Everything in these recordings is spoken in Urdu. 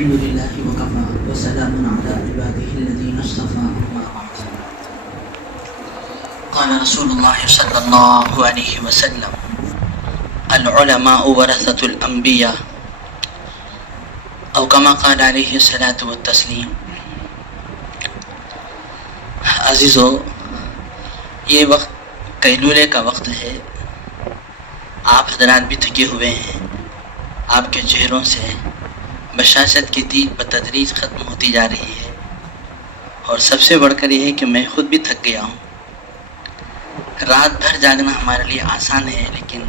الحمد لله وكفى وسلام على عباده الذين اصطفى أما بعد. قال رسول الله صلى الله عليه وسلم العلماء ورثة الأنبياء أو كما قال عليه الصلاة والتسلیم. عزیزو، یہ وقت قیلولے کا وقت ہے. آپ حضرات بھی تھکے ہوئے ہیں. آپ کے چہروں سے بشاشت کی دید بتدریج ختم ہوتی جا رہی ہے، اور سب سے بڑھ کر یہ ہے کہ میں خود بھی تھک گیا ہوں. رات بھر جاگنا ہمارے لیے آسان ہے، لیکن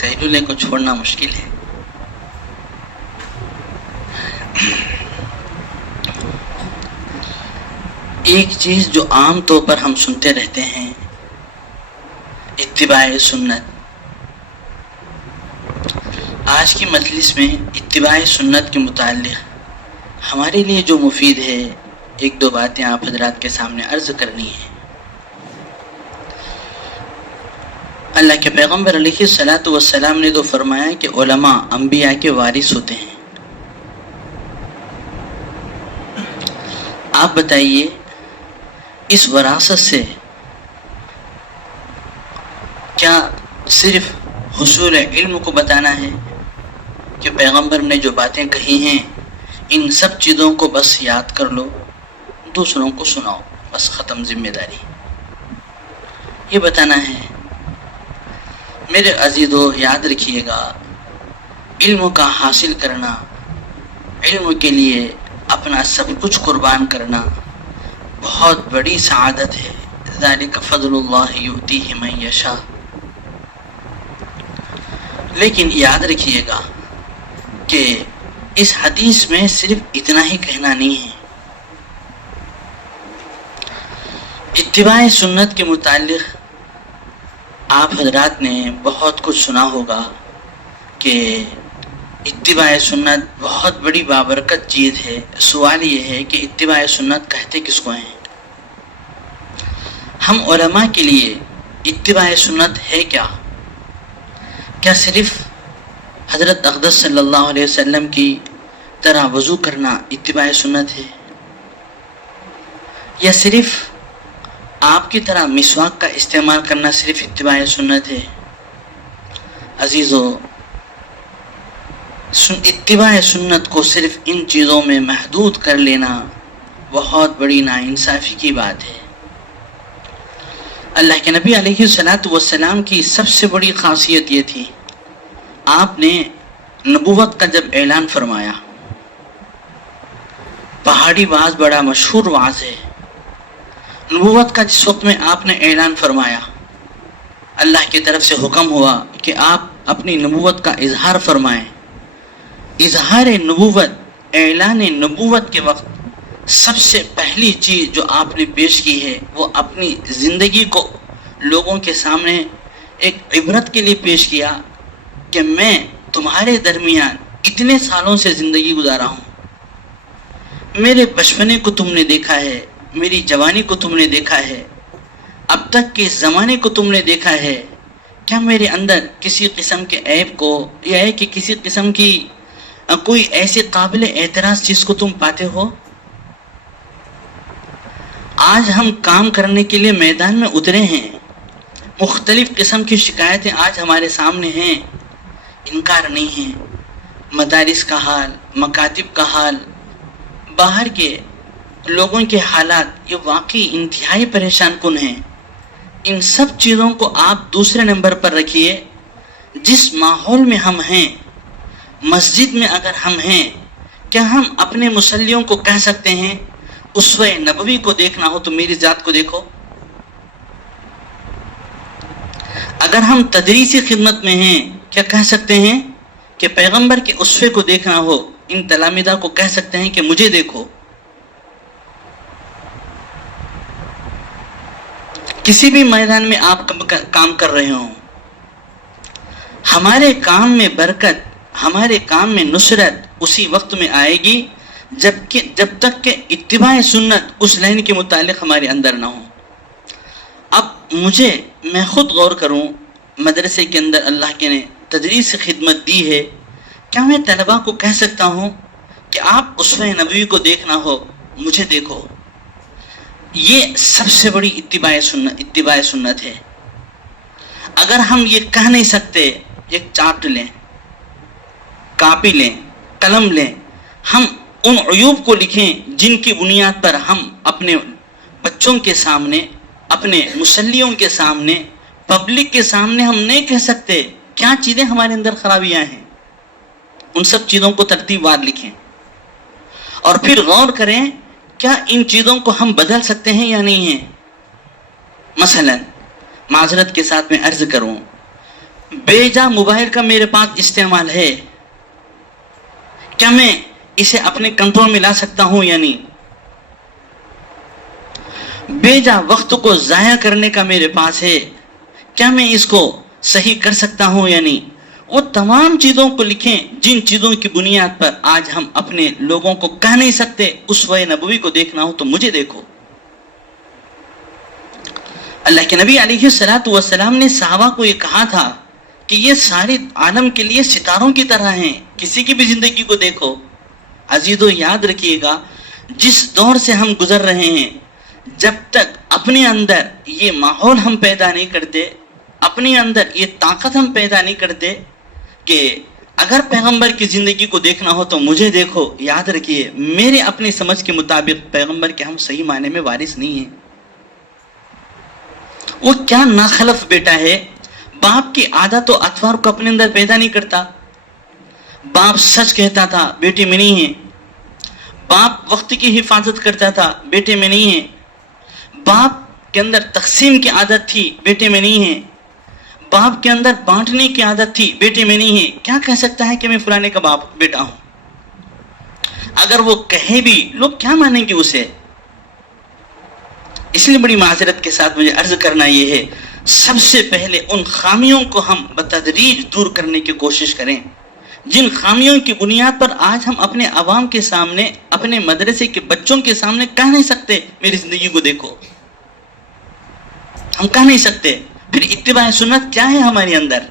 قیلولے کو چھوڑنا مشکل ہے. ایک چیز جو عام طور پر ہم سنتے رہتے ہیں، اتباع سنت. آج کی مجلس میں اتباع سنت کے متعلق ہمارے لیے جو مفید ہے، ایک دو باتیں آپ حضرات کے سامنے عرض کرنی ہے. اللہ کے پیغمبر علیہ الصلاۃ والسلام نے تو فرمایا کہ علماء انبیاء کے وارث ہوتے ہیں. آپ بتائیے، اس وراثت سے کیا صرف حصول علم کو بتانا ہے کہ پیغمبر نے جو باتیں کہی ہیں ان سب چیزوں کو بس یاد کر لو، دوسروں کو سناؤ، بس ختم ذمہ داری، یہ بتانا ہے؟ میرے عزیزو، یاد رکھیے گا، علم کا حاصل کرنا، علم کے لیے اپنا سب کچھ قربان کرنا بہت بڑی سعادت ہے. ذالک فضل اللہ یؤتیہ من یشاء. لیکن یاد رکھیے گا کہ اس حدیث میں صرف اتنا ہی کہنا نہیں ہے. اتباع سنت کے متعلق آپ حضرات نے بہت کچھ سنا ہوگا کہ اتباع سنت بہت بڑی بابرکت چیز ہے. سوال یہ ہے کہ اتباع سنت کہتے کس کو ہیں؟ ہم علماء کے لیے اتباع سنت ہے کیا؟ کیا صرف حضرت اقدس صلی اللہ علیہ وسلم کی طرح وضو کرنا اتباع سنت ہے؟ یا صرف آپ کی طرح مسواک کا استعمال کرنا صرف اتباع سنت ہے؟ عزیزو، اتباع سنت کو صرف ان چیزوں میں محدود کر لینا بہت بڑی ناانصافی کی بات ہے. اللہ کے نبی علیہ الصلاۃ والسلام کی سب سے بڑی خاصیت یہ تھی، آپ نے نبوت کا جب اعلان فرمایا، پہاڑی واز بڑا مشہور واز ہے. نبوت کا جس وقت میں آپ نے اعلان فرمایا، اللہ کی طرف سے حکم ہوا کہ آپ اپنی نبوت کا اظہار فرمائیں. اظہار نبوت، اعلان نبوت کے وقت سب سے پہلی چیز جو آپ نے پیش کی ہے وہ اپنی زندگی کو لوگوں کے سامنے ایک عبرت کے لیے پیش کیا کہ میں تمہارے درمیان اتنے سالوں سے زندگی گزارا ہوں. میرے بچپنے کو تم نے دیکھا ہے، میری جوانی کو تم نے دیکھا ہے، اب تک کے زمانے کو تم نے دیکھا ہے. کیا میرے اندر کسی قسم کے عیب کو یا ہے کہ کسی قسم کی کوئی ایسی قابل اعتراض چیز کو تم پاتے ہو؟ آج ہم کام کرنے کے لیے میدان میں اترے ہیں، مختلف قسم کی شکایتیں آج ہمارے سامنے ہیں، انکار نہیں ہے. مدارس کا حال، مکاتب کا حال، باہر کے لوگوں کے حالات یہ واقعی انتہائی پریشان کن ہیں. ان سب چیزوں کو آپ دوسرے نمبر پر رکھیے. جس ماحول میں ہم ہیں، مسجد میں اگر ہم ہیں، کیا ہم اپنے مصلیوں کو کہہ سکتے ہیں اسوہ نبوی کو دیکھنا ہو تو میری ذات کو دیکھو؟ اگر ہم تدریسی خدمت میں ہیں، کیا کہہ سکتے ہیں کہ پیغمبر کے اسوے کو دیکھنا ہو، ان تلامذہ کو کہہ سکتے ہیں کہ مجھے دیکھو؟ کسی بھی میدان میں آپ کام کر رہے ہوں، ہمارے کام میں برکت، ہمارے کام میں نصرت اسی وقت میں آئے گی جب تک کہ اتباع سنت اس لائن کے متعلق ہمارے اندر نہ ہو. اب میں خود غور کروں، مدرسے کے اندر اللہ کے نے تدریس خدمت دی ہے، کیا میں طلباء کو کہہ سکتا ہوں کہ کہ آپ اسوہ نبوی کو دیکھنا ہو مجھے دیکھو، یہ سب سے بڑی اتباع سنت ہے۔ اگر ہم یہ کہہ نہیں سکتے، ایک چارٹ لیں، کاپی لیں، قلم لیں، ہم ان عیوب کو لکھیں جن کی بنیاد پر ہم اپنے بچوں کے سامنے، اپنے مسلیوں کے سامنے، پبلک کے سامنے ہم نہیں کہہ سکتے کیا چیزیں ہمارے اندر خرابیاں ہیں۔ ان سب چیزوں کو ترتیب وار لکھیں اور پھر غور کریں کیا ان چیزوں کو ہم بدل سکتے ہیں یا نہیں ہیں۔ مثلا معذرت کے ساتھ میں عرض کروں، بے جا موبائل کا میرے پاس استعمال ہے، کیا میں اسے اپنے کنٹرول میں لا سکتا ہوں یا نہیں؟ بے جا وقت کو ضائع کرنے کا میرے پاس ہے، کیا میں اس کو صحیح کر سکتا ہوں یا نہیں؟ وہ تمام چیزوں کو لکھیں جن چیزوں کی بنیاد پر آج ہم اپنے لوگوں کو کہہ نہیں سکتے اسوہ نبوی کو دیکھنا ہو تو مجھے دیکھو۔ اللہ کے نبی علیہ الصلوۃ والسلام نے صحابہ کو یہ کہا تھا کہ یہ سارے عالم کے لیے ستاروں کی طرح ہیں، کسی کی بھی زندگی کو دیکھو۔ عزیزو یاد رکھیے گا، جس دور سے ہم گزر رہے ہیں، جب تک اپنے اندر یہ ماحول ہم پیدا نہیں کرتے، اپنے اندر یہ طاقت ہم پیدا نہیں کرتے کہ اگر پیغمبر کی زندگی کو دیکھنا ہو تو مجھے دیکھو، یاد رکھیے میرے اپنی سمجھ کے مطابق پیغمبر کے ہم صحیح معنی میں وارث نہیں ہیں۔ وہ کیا ناخلف بیٹا ہے، باپ کی عادت و اطوار کو اپنے اندر پیدا نہیں کرتا۔ باپ سچ کہتا تھا، بیٹے میں نہیں ہے۔ باپ وقت کی حفاظت کرتا تھا، بیٹے میں نہیں ہے۔ باپ کے اندر تقسیم کی عادت تھی، بیٹے میں نہیں ہے۔ باپ کے اندر بانٹنے کی عادت تھی، بیٹے میں نہیں ہے۔ کیا کہہ سکتا ہے کہ میں فلانے کا باپ بیٹا ہوں؟ اگر وہ کہے بھی لوگ کیا مانیں گے اسے؟ اس لیے بڑی معذرت کے ساتھ مجھے عرض کرنا یہ ہے، سب سے پہلے ان خامیوں کو ہم بتدریج دور کرنے کی کوشش کریں جن خامیوں کی بنیاد پر آج ہم اپنے عوام کے سامنے، اپنے مدرسے کے بچوں کے سامنے کہہ نہیں سکتے میری زندگی کو دیکھو۔ ہم کہہ نہیں سکتے۔ پھر اتباع سنت کیا ہے ہمارے اندر؟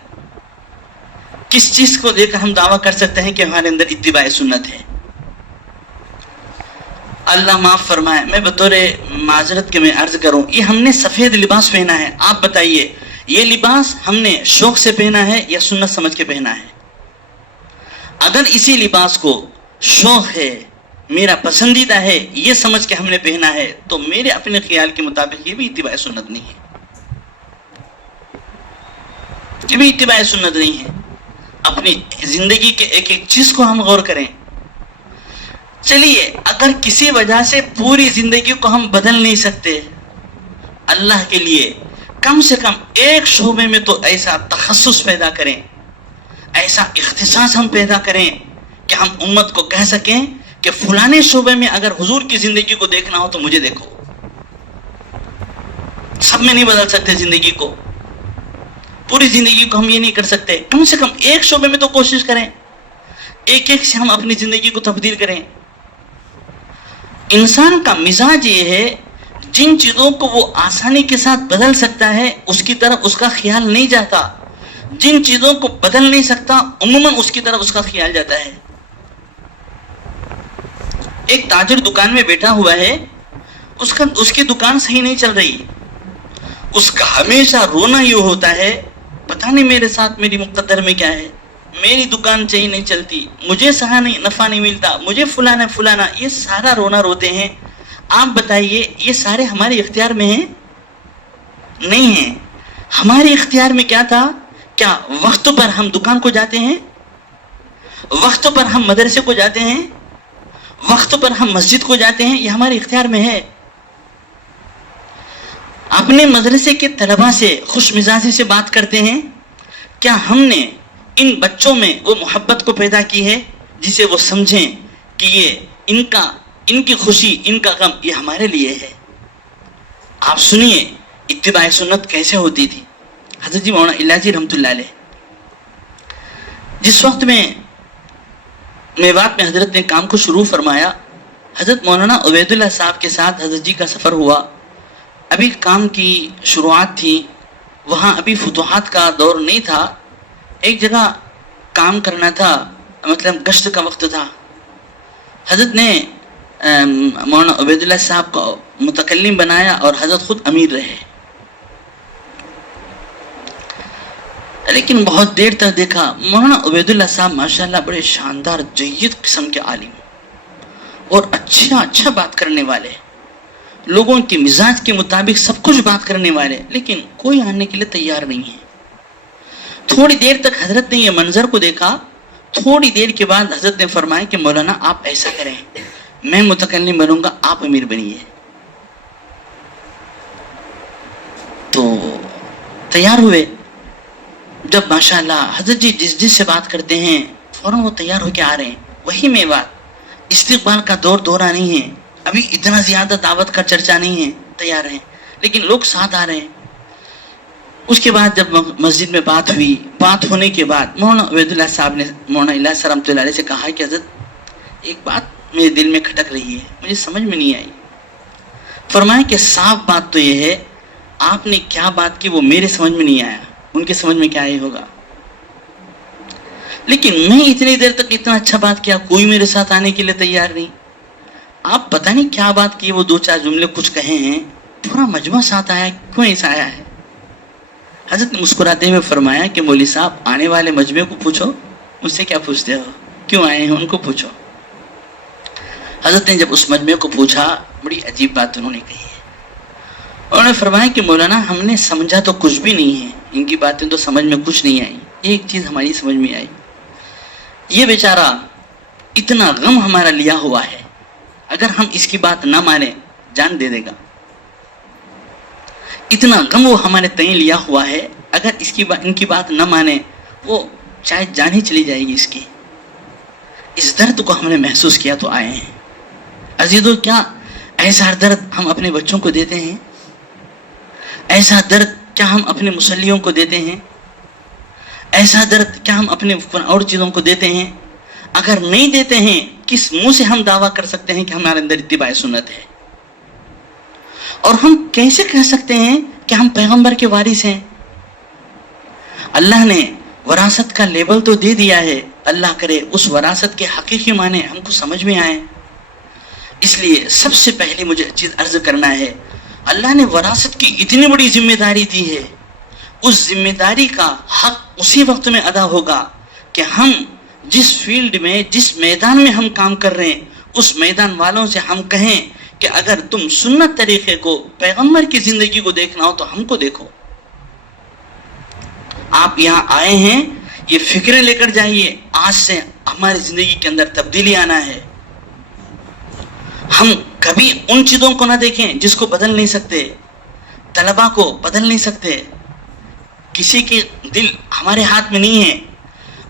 کس چیز کو دیکھ کر ہم دعویٰ کر سکتے ہیں کہ ہمارے اندر اتباع سنت ہے؟ اللہ معاف فرمائے، میں بطور معذرت کے میں عرض کروں، یہ ہم نے سفید لباس پہنا ہے، آپ بتائیے یہ لباس ہم نے شوق سے پہنا ہے یا سنت سمجھ کے پہنا ہے؟ اگر اسی لباس کو شوق ہے، میرا پسندیدہ ہے، یہ سمجھ کے ہم نے پہنا ہے تو میرے اپنے خیال کے مطابق یہ بھی اتباع سنت نہیں ہے، یہ بھی اتباع سنت نہیں ہے۔ اپنی زندگی کے ایک ایک چیز کو ہم غور کریں۔ چلیے اگر کسی وجہ سے پوری زندگی کو ہم بدل نہیں سکتے، اللہ کے لیے کم سے کم ایک شعبے میں تو ایسا تخصص پیدا کریں، ایسا اختصاص ہم پیدا کریں کہ ہم امت کو کہہ سکیں کہ فلانے شعبے میں اگر حضور کی زندگی کو دیکھنا ہو تو مجھے دیکھو۔ سب میں نہیں بدل سکتے زندگی کو، پوری زندگی کو ہم یہ نہیں کر سکتے، کم سے کم ایک شعبے میں تو کوشش کریں، ایک ایک سے ہم اپنی زندگی کو تبدیل کریں۔ انسان کا مزاج یہ ہے، جن چیزوں کو وہ آسانی کے ساتھ بدل سکتا ہے اس کی طرف اس کا خیال نہیں جاتا، جن چیزوں کو بدل نہیں سکتا عموماً اس کی طرف اس کا خیال جاتا ہے۔ ایک تاجر دکان میں بیٹھا ہوا ہے، اس کی دکان صحیح نہیں چل رہی، اس کا ہمیشہ رونا یہ ہوتا ہے پتہ نہیں میرے ساتھ میری مقدر میں کیا ہے، میری دکان صحیح نہیں چلتی، مجھے صحیح نہیں نفع نہیں ملتا، مجھے فلانا، یہ سارا رونا روتے ہیں۔ آپ بتائیے یہ سارے ہمارے اختیار میں ہیں؟ نہیں ہیں۔ ہمارے اختیار میں کیا تھا؟ کیا وقت پر ہم دکان کو جاتے ہیں؟ وقت پر ہم مدرسے کو جاتے ہیں؟ وقت پر ہم مسجد کو جاتے ہیں؟ یہ ہمارے اختیار میں ہے۔ اپنے مدرسے کے طلباء سے خوش مزاجی سے بات کرتے ہیں؟ کیا ہم نے ان بچوں میں وہ محبت کو پیدا کی ہے جسے وہ سمجھیں کہ یہ ان کی خوشی، ان کا غم یہ ہمارے لیے ہے؟ آپ سنیے اتباع سنت کیسے ہوتی تھی۔ حضرت جی مولانا اللہ جی رحمۃ اللہ علیہ جس وقت میں میوات میں حضرت نے کام کو شروع فرمایا، حضرت مولانا عبید اللہ صاحب کے ساتھ حضرت جی کا سفر ہوا۔ ابھی کام کی شروعات تھی، وہاں ابھی فتوحات کا دور نہیں تھا، ایک جگہ کام کرنا تھا، مطلب گشت کا وقت تھا۔ حضرت نے مولانا عبیداللہ صاحب کو متکلم بنایا اور حضرت خود امیر رہے، لیکن بہت دیر تک دیکھا مولانا عبیداللہ صاحب ماشاءاللہ بڑے شاندار جید قسم کے عالم اور اچھا بات کرنے والے، لوگوں کے مزاج کے مطابق سب کچھ بات کرنے والے، لیکن کوئی آنے کے لیے تیار نہیں ہے۔ تھوڑی دیر تک حضرت نے یہ منظر کو دیکھا، تھوڑی دیر کے بعد حضرت نے فرمایا کہ مولانا آپ ایسا کریں، میں متکلم بنوں گا، آپ امیر بنیے۔ تو تیار ہوئے۔ جب ماشاءاللہ حضرت جی جس سے بات کرتے ہیں فوراً وہ تیار ہو کے آ رہے ہیں، وہی میں بات، استقبال کا دورہ نہیں ہے، ابھی اتنا زیادہ دعوت کا چرچا نہیں ہے، تیار ہیں، لیکن لوگ ساتھ آ رہے ہیں۔ اس کے بعد جب مسجد میں بات ہوئی، بات ہونے کے بعد مولانا عبیداللہ صاحب نے مولانا الیاس رحمۃ اللہ علیہ سے کہا کہ حضرت ایک بات میرے دل میں کھٹک رہی ہے، مجھے سمجھ میں نہیں آئی۔ فرمایا کہ صاف بات تو یہ ہے، آپ نے کیا بات کی وہ میرے سمجھ میں نہیں آیا، ان کے سمجھ میں کیا آئی ہوگا، لیکن میں اتنی دیر تک اتنا اچھا بات کیا، کوئی میرے ساتھ آنے کے لیے تیار نہیں۔ آپ پتہ نہیں کیا بات کی، وہ دو چار جملے کچھ کہے ہیں، پورا مجمع ساتھ آیا، کیوں ایسا آیا ہے؟ حضرت نے مسکراتے ہوئے فرمایا کہ مولوی صاحب آنے والے مجمع کو پوچھو، مجھ سے کیا پوچھتے ہو، کیوں آئے ہیں ان کو پوچھو۔ حضرت نے جب اس مجمع کو پوچھا، بڑی عجیب بات انہوں نے کہی ہے۔ انہوں نے فرمایا کہ مولانا ہم نے سمجھا تو کچھ بھی نہیں ہے، ان کی باتیں تو سمجھ میں کچھ نہیں آئی، ایک چیز ہماری سمجھ میں آئی، یہ بیچارہ اتنا غم ہمارا لیا ہوا ہے، اگر ہم اس کی بات نہ مانیں جان دے دے گا، اتنا غم وہ ہمارے تئیں لیا ہوا ہے، اگر ان کی بات نہ مانیں وہ شاید جان ہی چلی جائے گی اس کی۔ اس درد کو ہم نے محسوس کیا تو آئے ہیں۔ عزیزو، کیا ایسا درد ہم اپنے بچوں کو دیتے ہیں؟ ایسا درد کیا ہم اپنے مصلیوں کو دیتے ہیں؟ ایسا درد کیا ہم اپنے اور چیزوں کو دیتے ہیں؟ اگر نہیں دیتے ہیں، کس منہ سے ہم دعویٰ کر سکتے ہیں کہ ہمارے اندر اتباع سنت ہے؟ اور ہم کیسے کہہ سکتے ہیں کہ ہم پیغمبر کے وارث ہیں؟ اللہ نے وراثت کا لیبل تو دے دیا ہے، اللہ کرے اس وراثت کے حقیقی معنی ہم کو سمجھ میں آئے۔ اس لیے سب سے پہلے مجھے چیز عرض کرنا ہے، اللہ نے وراثت کی اتنی بڑی ذمہ داری دی ہے، اس ذمہ داری کا حق اسی وقت میں ادا ہوگا کہ ہم جس فیلڈ میں، جس میدان میں ہم کام کر رہے ہیں، اس میدان والوں سے ہم کہیں کہ اگر تم سنت طریقے کو، پیغمبر کی زندگی کو دیکھنا ہو تو ہم کو دیکھو۔ آپ یہاں آئے ہیں، یہ فکریں لے کر جائیے، آج سے ہماری زندگی کے اندر تبدیلی آنا ہے۔ ہم کبھی ان چیزوں کو نہ دیکھیں جس کو بدل نہیں سکتے، طلبہ کو بدل نہیں سکتے، کسی کے دل ہمارے ہاتھ میں نہیں ہے،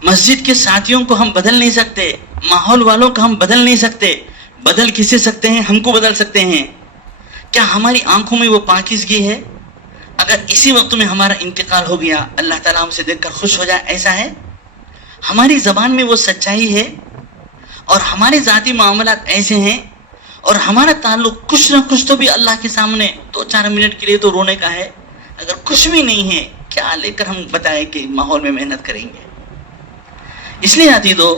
مسجد کے ساتھیوں کو ہم بدل نہیں سکتے، ماحول والوں کو ہم بدل نہیں سکتے، بدل کسے سکتے ہیں؟ ہم کو بدل سکتے ہیں۔ کیا ہماری آنکھوں میں وہ پاکیزگی ہے؟ اگر اسی وقت میں ہمارا انتقال ہو گیا، اللہ تعالیٰ ہم سے دیکھ کر خوش ہو جائے، ایسا ہے؟ ہماری زبان میں وہ سچائی ہے اور ہمارے ذاتی معاملات ایسے ہیں اور ہمارا تعلق کچھ نہ کچھ تو بھی اللہ کے سامنے 2-4 منٹ کے لیے تو رونے کا ہے، اگر کچھ بھی نہیں ہے کیا لے کر ہم بتائیں کہ ماحول میں محنت کریں گے؟ اس لیے عزیزو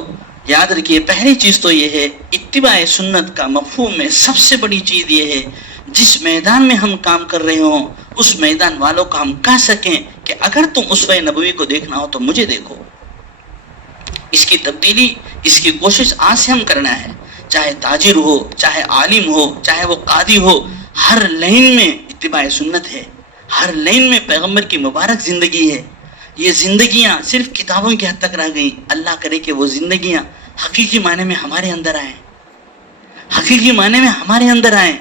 یاد رکھیے، پہلی چیز تو یہ ہے، اتباع سنت کا مفہوم میں سب سے بڑی چیز یہ ہے، جس میدان میں ہم کام کر رہے ہوں اس میدان والوں کو ہم کہہ سکیں کہ اگر تم اسوہ نبوی کو دیکھنا ہو تو مجھے دیکھو۔ اس کی تبدیلی، اس کی کوشش آج سے ہم کرنا ہے، چاہے تاجر ہو، چاہے عالم ہو، چاہے وہ قاضی ہو، ہر لائن میں اتباع سنت ہے، ہر لائن میں پیغمبر کی مبارک زندگی ہے۔ یہ زندگیاں صرف کتابوں کی حد تک رہ گئیں، اللہ کرے کہ وہ زندگیاں حقیقی معنی میں ہمارے اندر آئیں، حقیقی معنی میں ہمارے اندر آئیں،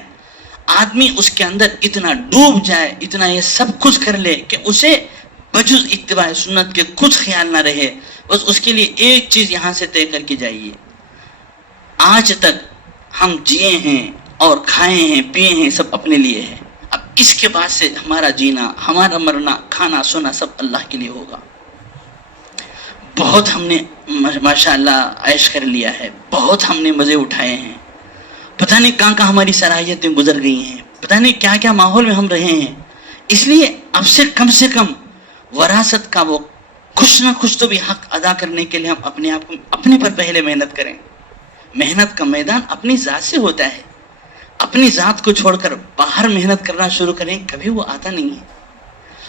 آدمی اس کے اندر اتنا ڈوب جائے، اتنا یہ سب کچھ کر لے کہ اسے بجز اتباع سنت کے کچھ خیال نہ رہے، بس اس کے لیے ایک چیز یہاں سے طے کر کے جائیے، آج تک ہم جیے ہیں اور کھائے ہیں، پیے ہیں، سب اپنے لیے ہے، اب اس کے بعد سے ہمارا جینا، ہمارا مرنا، کھانا سونا سب اللہ کے لیے ہوگا۔ بہت ہم نے ماشاءاللہ عیش کر لیا ہے، بہت ہم نے مزے اٹھائے ہیں، پتہ نہیں کہاں کہاں ہماری صلاحیتیں گزر گئی ہیں، پتہ نہیں کیا کیا ماحول میں ہم رہے ہیں۔ اس لیے اب سے کم وراثت کا وہ کچھ نہ کچھ تو بھی حق ادا کرنے کے لیے ہم اپنے آپ کو، اپنے پر پہلے محنت کریں، محنت کا میدان اپنی ذات سے ہوتا ہے. اپنی ذات کو چھوڑ کر باہر محنت کرنا شروع کریں کبھی وہ آتا نہیں ہے.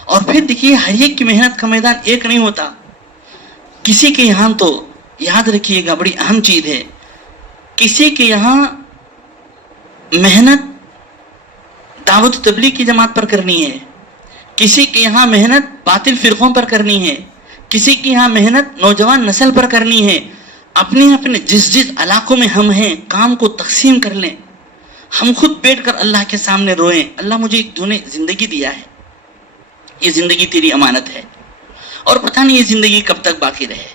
اور پھر دیکھیے ہر ایک کی محنت کا میدان ایک نہیں ہوتا. کسی کے یہاں تو یاد رکھیے گا بڑی اہم چیز ہے, کسی کے یہاں محنت دعوت و تبلیغ کی جماعت پر کرنی ہے, کسی کے یہاں محنت باطل فرقوں پر کرنی ہے, کسی کے یہاں محنت نوجوان نسل پر کرنی ہے. اپنے اپنے جس علاقوں میں ہم ہیں کام کو تقسیم کر لیں. ہم خود بیٹھ کر اللہ کے سامنے روئیں, اللہ مجھے تو نے زندگی دیا ہے, یہ زندگی تیری امانت ہے اور پتہ نہیں یہ زندگی کب تک باقی رہے.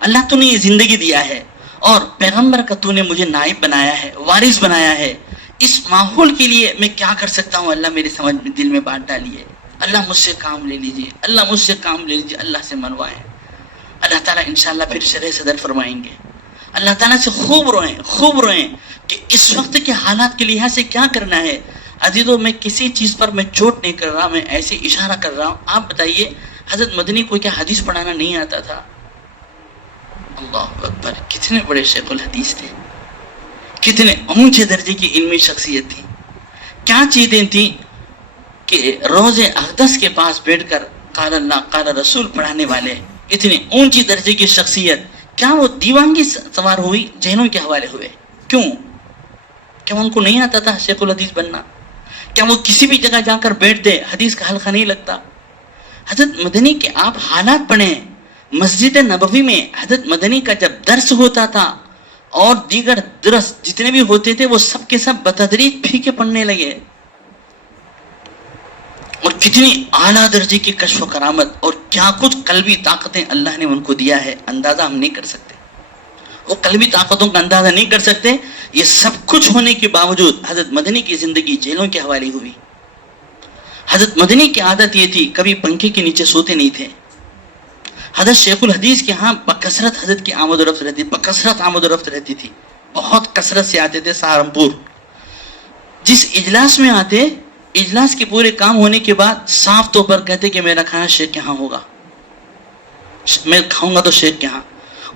اللہ تو نے یہ زندگی دیا ہے اور پیغمبر کا تو نے مجھے نائب بنایا ہے, وارث بنایا ہے. اس ماحول کے لیے میں کیا کر سکتا ہوں, اللہ میرے سمجھ میں دل میں بات ڈالیے. اللہ مجھ سے کام لے لیجیے, اللہ مجھ سے کام لے لیجیے, اللہ سے منوائیں. اللہ تعالیٰ انشاءاللہ پھر شرح صدر فرمائیں گے. اللہ تعالیٰ سے خوب روئیں کہ اس وقت کے حالات کے لحاظ سے کیا کرنا ہے. عزیزو میں کسی چیز پر میں چوٹ نہیں کر رہا, میں ایسے اشارہ کر رہا ہوں. آپ بتائیے حضرت مدنی کو کیا حدیث پڑھانا نہیں آتا تھا؟ اللہ اکبر, کتنے بڑے شیخ الحدیث تھے, کتنے اونچے درجے کی علمی شخصیت تھی. کیا چیزیں تھیں کہ روز اقدس کے پاس بیٹھ کر قال اللہ قال رسول پڑھانے والے, اتنے اونچی درجے کی شخصیت. کیا وہ دیوانگی سوار ہوئی, ذہنوں کے حوالے ہوئے؟ کیوں؟ کیا ان کو نہیں آتا تھا شیخ الحدیث بننا؟ کیا وہ کسی بھی جگہ جا کر بیٹھتے حدیث کا حلقہ نہیں لگتا؟ حضرت مدنی کے آپ حالات پڑھیں. مسجد نبوی میں حضرت مدنی کا جب درس ہوتا تھا اور دیگر درس جتنے بھی ہوتے تھے وہ سب کے سب بتدریج پھیکے پڑھنے لگے. اور کتنی اعلیٰ درجے کی کشف و کرامت اور کیا کچھ قلبی طاقتیں اللہ نے ان کو دیا ہے, اندازہ ہم نہیں کر سکتے. وہ قلبی طاقتوں کا اندازہ نہیں کر سکتے. یہ سب کچھ ہونے کے باوجود حضرت مدنی کی زندگی جیلوں کے حوالے ہوئی. حضرت مدنی کی عادت یہ تھی کبھی پنکھے کے نیچے سوتے نہیں تھے. حضرت شیخ الحدیث کے ہاں بکثرت حضرت کی آمد و رفت رہتی, بکثرت آمد و رفت رہتی تھی. بہت کثرت سے آتے تھے سہارنپور. جس اجلاس میں آتے, اجلاس کے پورے کام ہونے کے بعد صاف طور پر کہتے کہ میرا کھانا شیخ کے ہاں ہوگا, میں کھاؤں گا تو شیخ کے ہاں.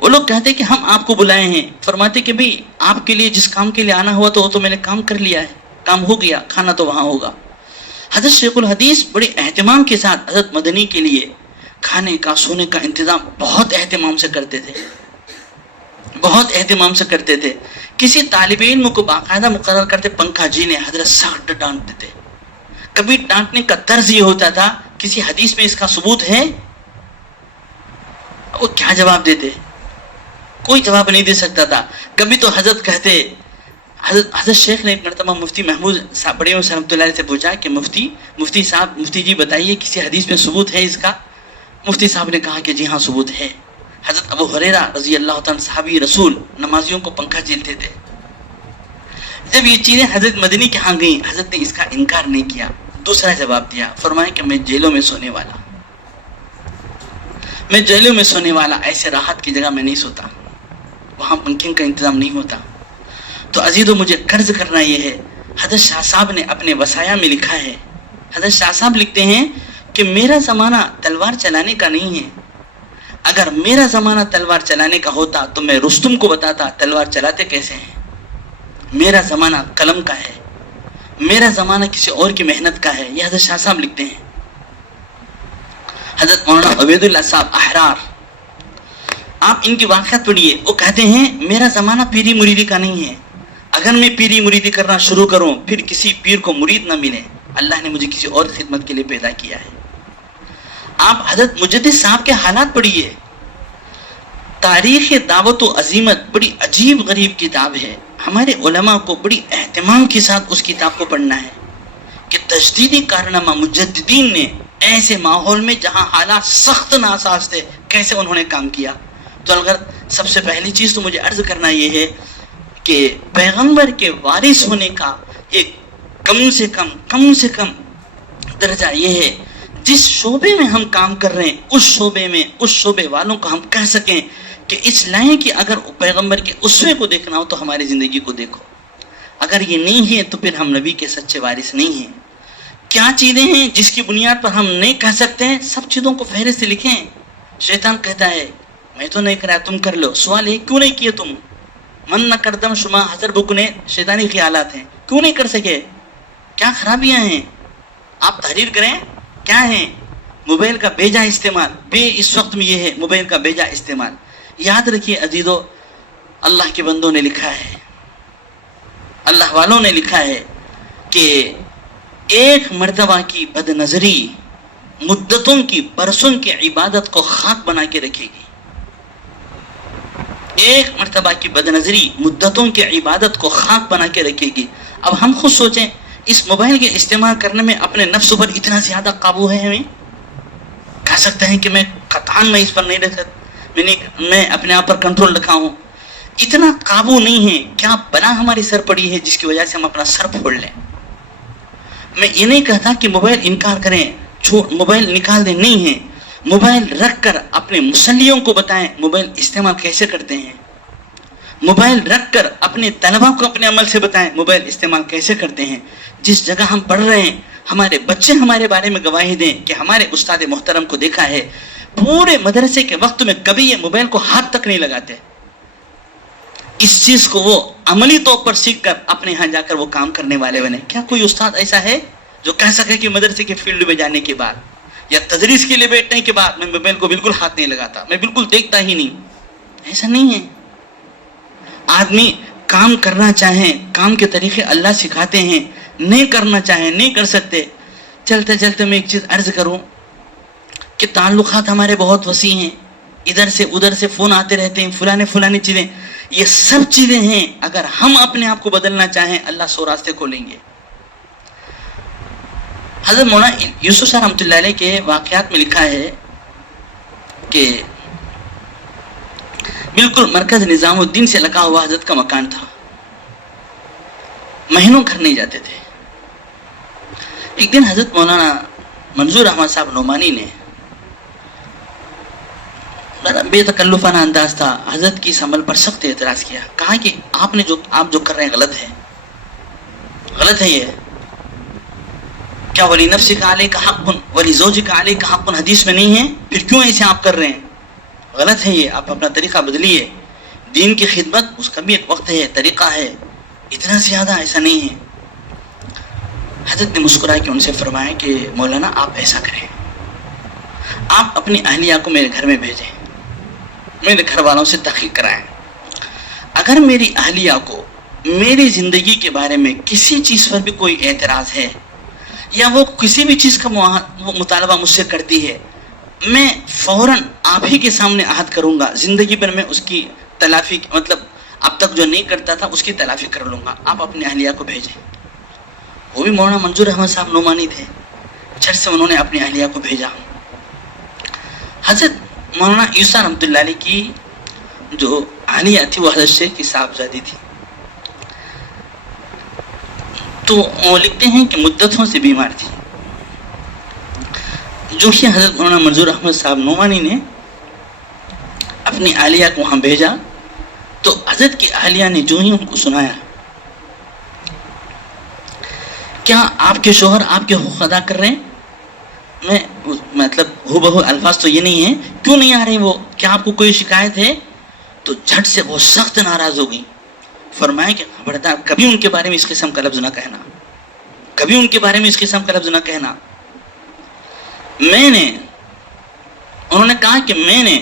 وہ لوگ کہتے کہ ہم آپ کو بلائے ہیں. فرماتے کہ بھئی آپ کے لیے جس کام کے لیے آنا ہوا تو وہ تو میں نے کام کر لیا ہے, کام ہو گیا, کھانا تو وہاں ہوگا. حضرت شیخ الحدیث بڑے اہتمام کے ساتھ حضرت مدنی کے لیے کھانے کا سونے کا انتظام بہت اہتمام سے کرتے تھے, بہت اہتمام سے کرتے تھے. کسی طالب علم کو باقاعدہ مقرر کرتے پنکھا جی نے, حضرت سخت ڈانٹتے تھے. کبھی ڈانٹنے کا طرز یہ ہوتا تھا کسی حدیث میں اس کا ثبوت ہے, وہ کیا جواب دیتے؟ کوئی جواب نہیں دے سکتا تھا. کبھی تو حضرت کہتے, حضرت شیخ نے ایک مرتبہ مفتی محمود صاحب بڑے رحمۃ اللہ علیہ سے پوچھا کہ مفتی صاحب, مفتی جی بتائیے کسی حدیث میں ثبوت ہے اس کا؟ مفتی صاحب نے کہا کہ جی ہاں ثبوت ہے. حضرت ابو ہریرہ رضی اللہ تعالیٰ صحابی رسول نمازیوں کو پنکھا جھیلتے تھے. جب یہ چیزیں حضرت مدنی کے ہاں گئیں, حضرت نے اس کا انکار نہیں کیا, دوسرا جواب دیا. فرمایا کہ میں جیلوں میں سونے والا, میں جیلوں میں سونے والا, ایسے راحت کی جگہ میں نہیں سوتا, وہاں پنکھے کا انتظام نہیں ہوتا. تو عزیزو مجھے قرض کرنا یہ ہے. حضرت شاہ صاحب نے اپنے وصایا میں لکھا ہے, حضرت شاہ صاحب لکھتے ہیں کہ میرا زمانہ تلوار چلانے کا نہیں ہے. اگر میرا زمانہ تلوار چلانے کا ہوتا تو میں رستم کو بتاتا تلوار چلاتے کیسے ہیں. میرا زمانہ قلم کا ہے, میرا زمانہ کسی اور کی محنت کا ہے. یہ حضرت شاہ صاحب لکھتے ہیں. حضرت مولانا عبید اللہ صاحب احرار, آپ ان کی واقعات پڑھیے. وہ کہتے ہیں میرا زمانہ پیری مریدی کا نہیں ہے. اگر میں پیری مریدی کرنا شروع کروں پھر کسی پیر کو مرید نہ ملے. اللہ نے مجھے کسی اور خدمت کے لیے پیدا کیا ہے. آپ حضرت مجدد صاحب کے حالات پڑھیے. تاریخ دعوت و عظیمت بڑی عجیب غریب کتاب ہے. ہمارے علماء کو بڑی اہتمام کے ساتھ اس کتاب کو پڑھنا ہے کہ تجدیدی کارنامہ مجددین نے ایسے ماحول میں جہاں حالات سخت ناساز تھے کیسے انہوں نے کام کیا. تو اگر سب سے پہلی چیز تو مجھے عرض کرنا یہ ہے کہ پیغمبر کے وارث ہونے کا ایک کم سے کم درجہ یہ ہے جس شعبے میں ہم کام کر رہے ہیں اس شعبے والوں کو ہم کہہ سکیں کہ اس لائن کی اگر پیغمبر کے اسوے کو دیکھنا ہو تو ہماری زندگی کو دیکھو. اگر یہ نہیں ہے تو پھر ہم نبی کے سچے وارث نہیں ہیں. کیا چیزیں ہیں جس کی بنیاد پر ہم نہیں کہہ سکتے ہیں؟ سب چیزوں کو فہرست سے لکھیں. شیطان کہتا ہے میں تو نہیں کرا, تم کر لو. سوال ہے کیوں نہیں کیے تم؟ من نہ کردم شما حضر بکنے شیطانی خیالات ہیں. کیوں نہیں کر سکے؟ کیا خرابیاں ہیں؟ آپ تحریر کریں. کیا ہیں؟ موبائل کا بیجا استعمال. اس وقت میں یہ ہے موبائل کا بیجا استعمال. یاد رکھیے عزیزو، اللہ کے بندوں نے لکھا ہے، اللہ والوں نے لکھا ہے کہ ایک مرتبہ کی بد نظری مدتوں کی برسوں کی عبادت کو خاک بنا کے رکھے گی. ایک مرتبہ کی بد نظری مدتوں کی عبادت کو خاک بنا کے رکھے گی. اب ہم خود سوچیں، اس موبائل کے استعمال کرنے میں اپنے نفس پر اتنا زیادہ قابو ہے ہمیں؟ کہہ سکتے ہیں کہ میں قطعاً میں اس پر نہیں رکھتا، میں اپنے آپ پر کنٹرول رکھا ہوں. اتنا قابو نہیں ہے. کیا بلا ہماری سر پڑی ہے جس کی وجہ سے ہم اپنا سر پھوڑ لیں؟ میں یہ نہیں کہتا کہ موبائل انکار کریں، موبائل نکال دیں، نہیں ہے. موبائل رکھ کر اپنے مسلیوں کو بتائیں موبائل استعمال کیسے کرتے ہیں. موبائل رکھ کر اپنے طلبہ کو اپنے عمل سے بتائیں موبائل استعمال کیسے کرتے ہیں. جس جگہ ہم پڑھ رہے ہیں ہمارے بچے ہمارے بارے میں گواہی دیں کہ ہمارے استاد محترم کو دیکھا ہے پورے مدرسے کے وقت میں کبھی یہ موبائل کو ہاتھ تک نہیں لگاتے. اس چیز کو وہ عملی طور پر سیکھ کر اپنے ہاں جا کر وہ کام کرنے والے بنے. کیا کوئی استاد ایسا ہے جو کہہ سکے کہ مدرسے کے فیلڈ میں جانے کے بعد یا تدریس کے لیے بیٹھنے کے بعد میں موبائل کو بالکل ہاتھ نہیں لگاتا، میں بالکل دیکھتا ہی نہیں؟ ایسا نہیں ہے. آدمی کام کرنا چاہیں، کام کے طریقے اللہ سکھاتے ہیں، نہیں کرنا چاہیں نہیں کر سکتے. چلتے چلتے میں ایک چیز عرض کروں کہ تعلقات ہمارے بہت وسیع ہیں، ادھر سے ادھر سے فون آتے رہتے ہیں، فلانی چیزیں. یہ سب چیزیں ہیں، اگر ہم اپنے آپ کو بدلنا چاہیں اللہ 100 راستے کھولیں گے. حضرت مولانا یوسف صاحب رحمۃ اللہ علیہ کے واقعات میں لکھا ہے کہ بالکل مرکز نظام الدین سے لگا ہوا حضرت کا مکان تھا. مہینوں گھر نہیں جاتے تھے. ایک دن حضرت مولانا منظور احمد صاحب نعمانی نے بے تکلفانہ انداز تھا، حضرت کی اس عمل پر سخت اعتراض کیا. کہا کہ آپ جو کر رہے ہیں غلط ہے. یہ کیا ولی نفس کا علیہ حق ولی زوج کا علیہ حق حدیث میں نہیں ہے؟ پھر کیوں ایسے آپ کر رہے ہیں؟ غلط ہے یہ. آپ اپنا طریقہ بدلیے. دین کی خدمت اس کا بھی ایک وقت ہے، طریقہ ہے، اتنا زیادہ ایسا نہیں ہے. حضرت نے مسکرا کے ان سے فرمایا کہ مولانا آپ ایسا کریں، آپ اپنی اہلیہ کو میرے گھر میں بھیجیں، میرے گھر والوں سے تحقیق کرائیں. اگر میری اہلیہ کو میری زندگی کے بارے میں کسی چیز پر بھی کوئی اعتراض ہے یا وہ کسی بھی چیز کا مطالبہ مجھ سے کرتی ہے، میں فوراً آپ ہی کے سامنے عہد کروں گا زندگی پر میں اس کی تلافی، مطلب اب تک جو نہیں کرتا تھا اس کی تلافی کر لوں گا. آپ اپنی اہلیہ کو بھیجیں. وہ بھی مولانا منظور احمد صاحب نعمانی تھے. جھٹ سے انہوں نے اپنی اہلیہ کو بھیجا. حضرت مولانا یوسف رحمۃ اللہ علیہ کی جو اہلیہ تھی وہ حضرت شیخ کی صاحبزادی تھی. تو وہ لکھتے ہیں کہ مدتوں سے بیمار تھی. جو کہ حضرت مولانا منظور احمد صاحب نعمانی نے اپنی اہلیہ کو وہاں بھیجا تو حضرت کی اہلیہ نے جو ہی ان کو سنایا کیا آپ کے شوہر آپ کے حقوق ادا کر رہے ہیں، میں مطلب ہو بہو الفاظ تو یہ نہیں ہے، کیوں نہیں آ رہے وہ، کیا آپ کو کوئی شکایت ہے؟ تو جھٹ سے وہ سخت ناراض ہو گئی. فرمایا کہ خبردار کبھی ان کے بارے میں اس قسم کا لفظ نہ کہنا، کبھی ان کے بارے میں اس قسم کا لفظ نہ کہنا. انہوں نے کہا کہ میں نے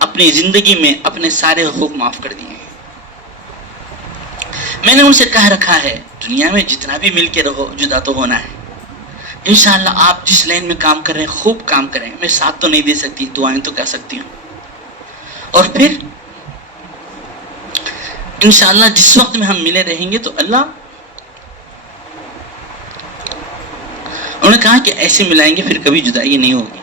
اپنی زندگی میں اپنے سارے حقوق معاف کر دیے ہیں. میں نے ان سے کہہ رکھا ہے دنیا میں جتنا بھی مل کے رہو جدا تو ہونا ہے. انشاءاللہ آپ جس لائن میں کام کر رہے ہیں خوب کام کریں، میں ساتھ تو نہیں دے سکتی، دعائیں تو کہہ سکتی ہوں. اور پھر انشاءاللہ جس وقت میں ہم ملے رہیں گے تو اللہ، انہوں نے کہا کہ ایسے ملائیں گے پھر کبھی جدائی نہیں ہوگی.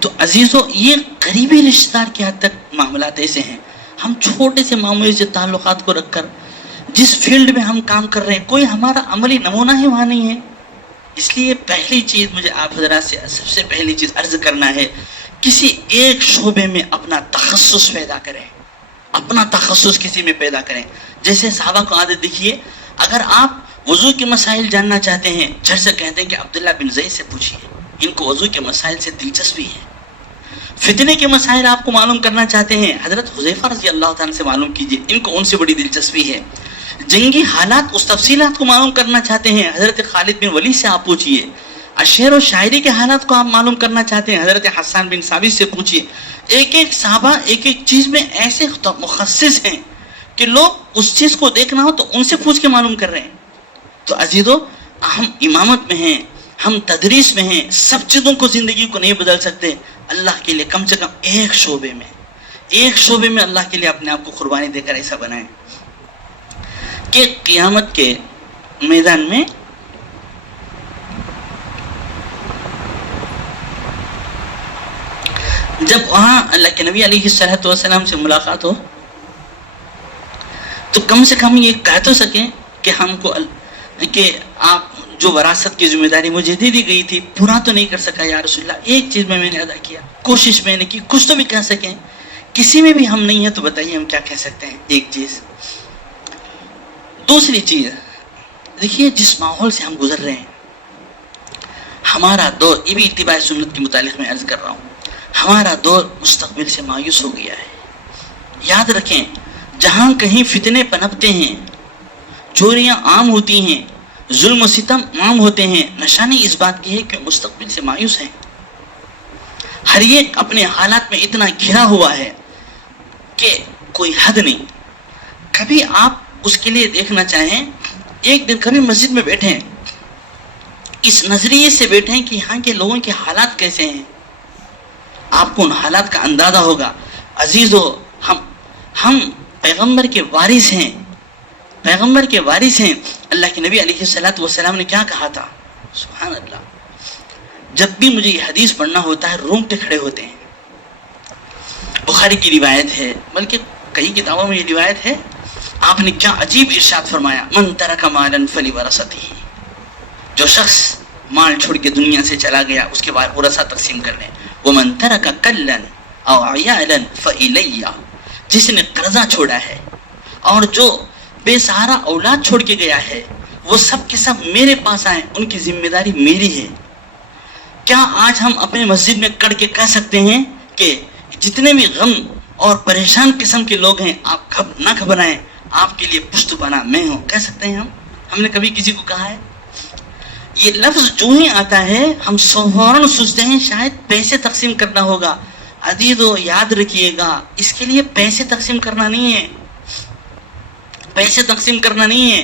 تو عزیزو یہ قریبی رشتہ دار کی حد تک معاملات ایسے ہیں. ہم چھوٹے سے معمولی سے تعلقات کو رکھ کر جس فیلڈ میں ہم کام کر رہے ہیں کوئی ہمارا عملی نمونہ ہے وہاں نہیں ہے. اس لیے پہلی چیز مجھے آپ حضرات سے سب سے پہلی چیز عرض کرنا ہے، کسی ایک شعبے میں اپنا تخصص پیدا کریں، اپنا تخصص کسی میں پیدا کریں. جیسے صحابہ کو عادت دیکھیے، اگر آپ وضو کے مسائل جاننا چاہتے ہیں جھٹ سے کہتے ہیں کہ عبداللہ بن زید سے پوچھیے، ان کو وضو کے مسائل سے دلچسپی ہے. فتنے کے مسائل آپ کو معلوم کرنا چاہتے ہیں، حضرت حذیفہ رضی اللہ تعالیٰ سے معلوم کیجئے، ان کو ان سے بڑی دلچسپی ہے۔ جنگی حالات، اس تفصیلات کو معلوم کرنا چاہتے ہیں، حضرت خالد بن ولید سے آپ پوچھئے۔ شعر و شاعری کے حالات کو آپ معلوم کرنا چاہتے ہیں، حضرت حسان بن ثابت سے پوچھئے۔ ایک ایک صحابہ ایک ایک چیز میں ایسے مخصص ہیں کہ لوگ اس چیز کو دیکھنا ہو تو ان سے پوچھ کے معلوم کر رہے ہیں۔ تو عزیزو، ہم امامت میں ہیں، ہم تدریس میں ہیں، سب چیزوں کو، زندگی کو نہیں بدل سکتے۔ اللہ کے لیے کم سے کم ایک شعبے میں اللہ کے لیے اپنے آپ کو قربانی دے کر ایسا بنائیں کہ قیامت کے میدان میں جب وہاں اللہ کے نبی علیہ الصلوۃ والسلام سے ملاقات ہو تو کم سے کم یہ کہہ تو سکیں کہ ہم کو کہ آپ جو وراثت کی ذمہ داری مجھے دے دی گئی تھی پورا تو نہیں کر سکا یا رسول اللہ، ایک چیز میں نے ادا کیا، کوشش میں نے کی، کچھ تو بھی کہہ سکیں۔ کسی میں بھی ہم نہیں ہیں تو بتائیے ہم کیا کہہ سکتے ہیں؟ ایک چیز۔ دوسری چیز دیکھیے، جس ماحول سے ہم گزر رہے ہیں، ہمارا دور، یہ بھی اتباع سنت کے متعلق میں عرض کر رہا ہوں، ہمارا دور مستقبل سے مایوس ہو گیا ہے۔ یاد رکھیں، جہاں کہیں فتنے پنپتے ہیں، چوریاں عام ہوتی ہیں، ظلم و ستم عام ہوتے ہیں، نشانی اس بات کی ہے کہ مستقبل سے مایوس ہیں۔ ہر ایک اپنے حالات میں اتنا گھرا ہوا ہے کہ کوئی حد نہیں۔ کبھی آپ اس کے لیے دیکھنا چاہیں، ایک دن کبھی مسجد میں بیٹھیں، اس نظریے سے بیٹھیں کہ یہاں کے لوگوں کے حالات کیسے ہیں، آپ کو ان حالات کا اندازہ ہوگا۔ عزیزو، ہم پیغمبر کے وارث ہیں، پیغمبر کے وارث ہیں۔ اللہ کے نبی علیہ الصلوۃ والسلام نے کیا کہا تھا؟ سبحان اللہ، جب بھی مجھے یہ حدیث پڑھنا ہوتا ہے رونگٹے کھڑے ہوتے ہیں۔ بخاری کی روایت ہے، بلکہ کئی کتابوں میں یہ روایت ہے، آپ نے کیا عجیب ارشاد فرمایا، من ترک مالا فلورثتہ، جو شخص مال چھوڑ کے دنیا سے چلا گیا اس کے بعد ورثہ تقسیم کر لیں۔ ومن ترک کلا او عیالا فالی، جس نے قرضہ چھوڑا ہے اور جو بے سہارا اولاد چھوڑ کے گیا ہے، وہ سب کے سب میرے پاس آئیں، ان کی ذمہ داری میری ہے۔ کیا آج ہم اپنے مسجد میں کڑ کے کہہ سکتے ہیں کہ جتنے بھی غم اور پریشان قسم کے لوگ ہیں، آپ نہ گھبرائیں، آپ کے لیے پشت پناہ میں ہوں؟ کہہ سکتے ہیں ہم نے کبھی کسی کو کہا ہے؟ یہ لفظ جو ہی آتا ہے ہم فوراً سوچتے ہیں شاید پیسے تقسیم کرنا ہوگا۔ عزیزو، یاد رکھیے گا، اس کے لیے پیسے تقسیم کرنا نہیں ہے، پیسے تقسیم کرنا نہیں ہے،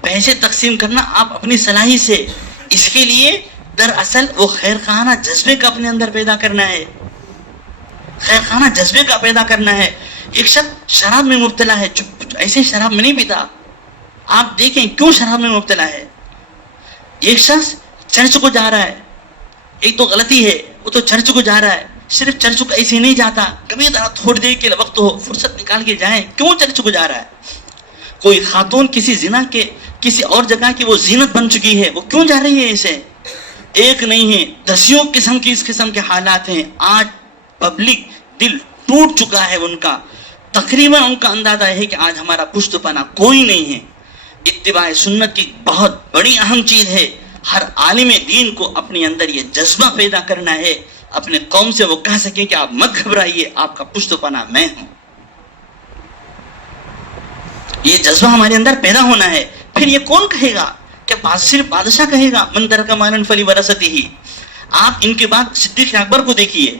پیسے تقسیم کرنا آپ اپنی صلاحی سے، اس کے لیے دراصل وہ خیر خانہ جذبے کا اپنے اندر پیدا کرنا ہے، خیر خانہ جذبے کا پیدا کرنا ہے۔ ایک شخص شراب میں مبتلا ہے، ایسے شراب میں نہیں پیتا، آپ دیکھیں کیوں شراب میں مبتلا ہے۔ ایک شخص چرچ کو جا رہا ہے، ایک تو غلطی ہے، وہ تو چرچ کو جا رہا ہے، صرف چرچ کو ایسے نہیں جاتا، کبھی تھوڑی دیر کے وقت ہو فرصت نکال کے جائیں، کیوں چرچ کو جا رہا ہے۔ کوئی خاتون کسی زنا کے کسی اور جگہ کی وہ زینت بن چکی ہے، وہ کیوں جا رہی ہے اسے؟ ایک نہیں ہے، دسیوں قسم کی اس قسم کے حالات ہیں۔ آج پبلک دل ٹوٹ چکا ہے ان کا، تقریباً ان کا اندازہ ہے کہ آج ہمارا پشت پناہ کوئی نہیں ہے۔ اتباع سنت کی بہت بڑی اہم چیز ہے، ہر عالم دین کو اپنے اندر یہ جذبہ پیدا کرنا ہے، اپنے قوم سے وہ کہہ سکیں کہ آپ مت گھبرائیے، آپ کا پشت پناہ میں ہوں۔ یہ جذبہ ہمارے اندر پیدا ہونا ہے۔ پھر یہ کون کہے گا؟ کہ صرف بادشاہ کہے گا من ترک مالا فلورثتہ؟ آپ ان کے بعد صدیق اکبر کو دیکھیے،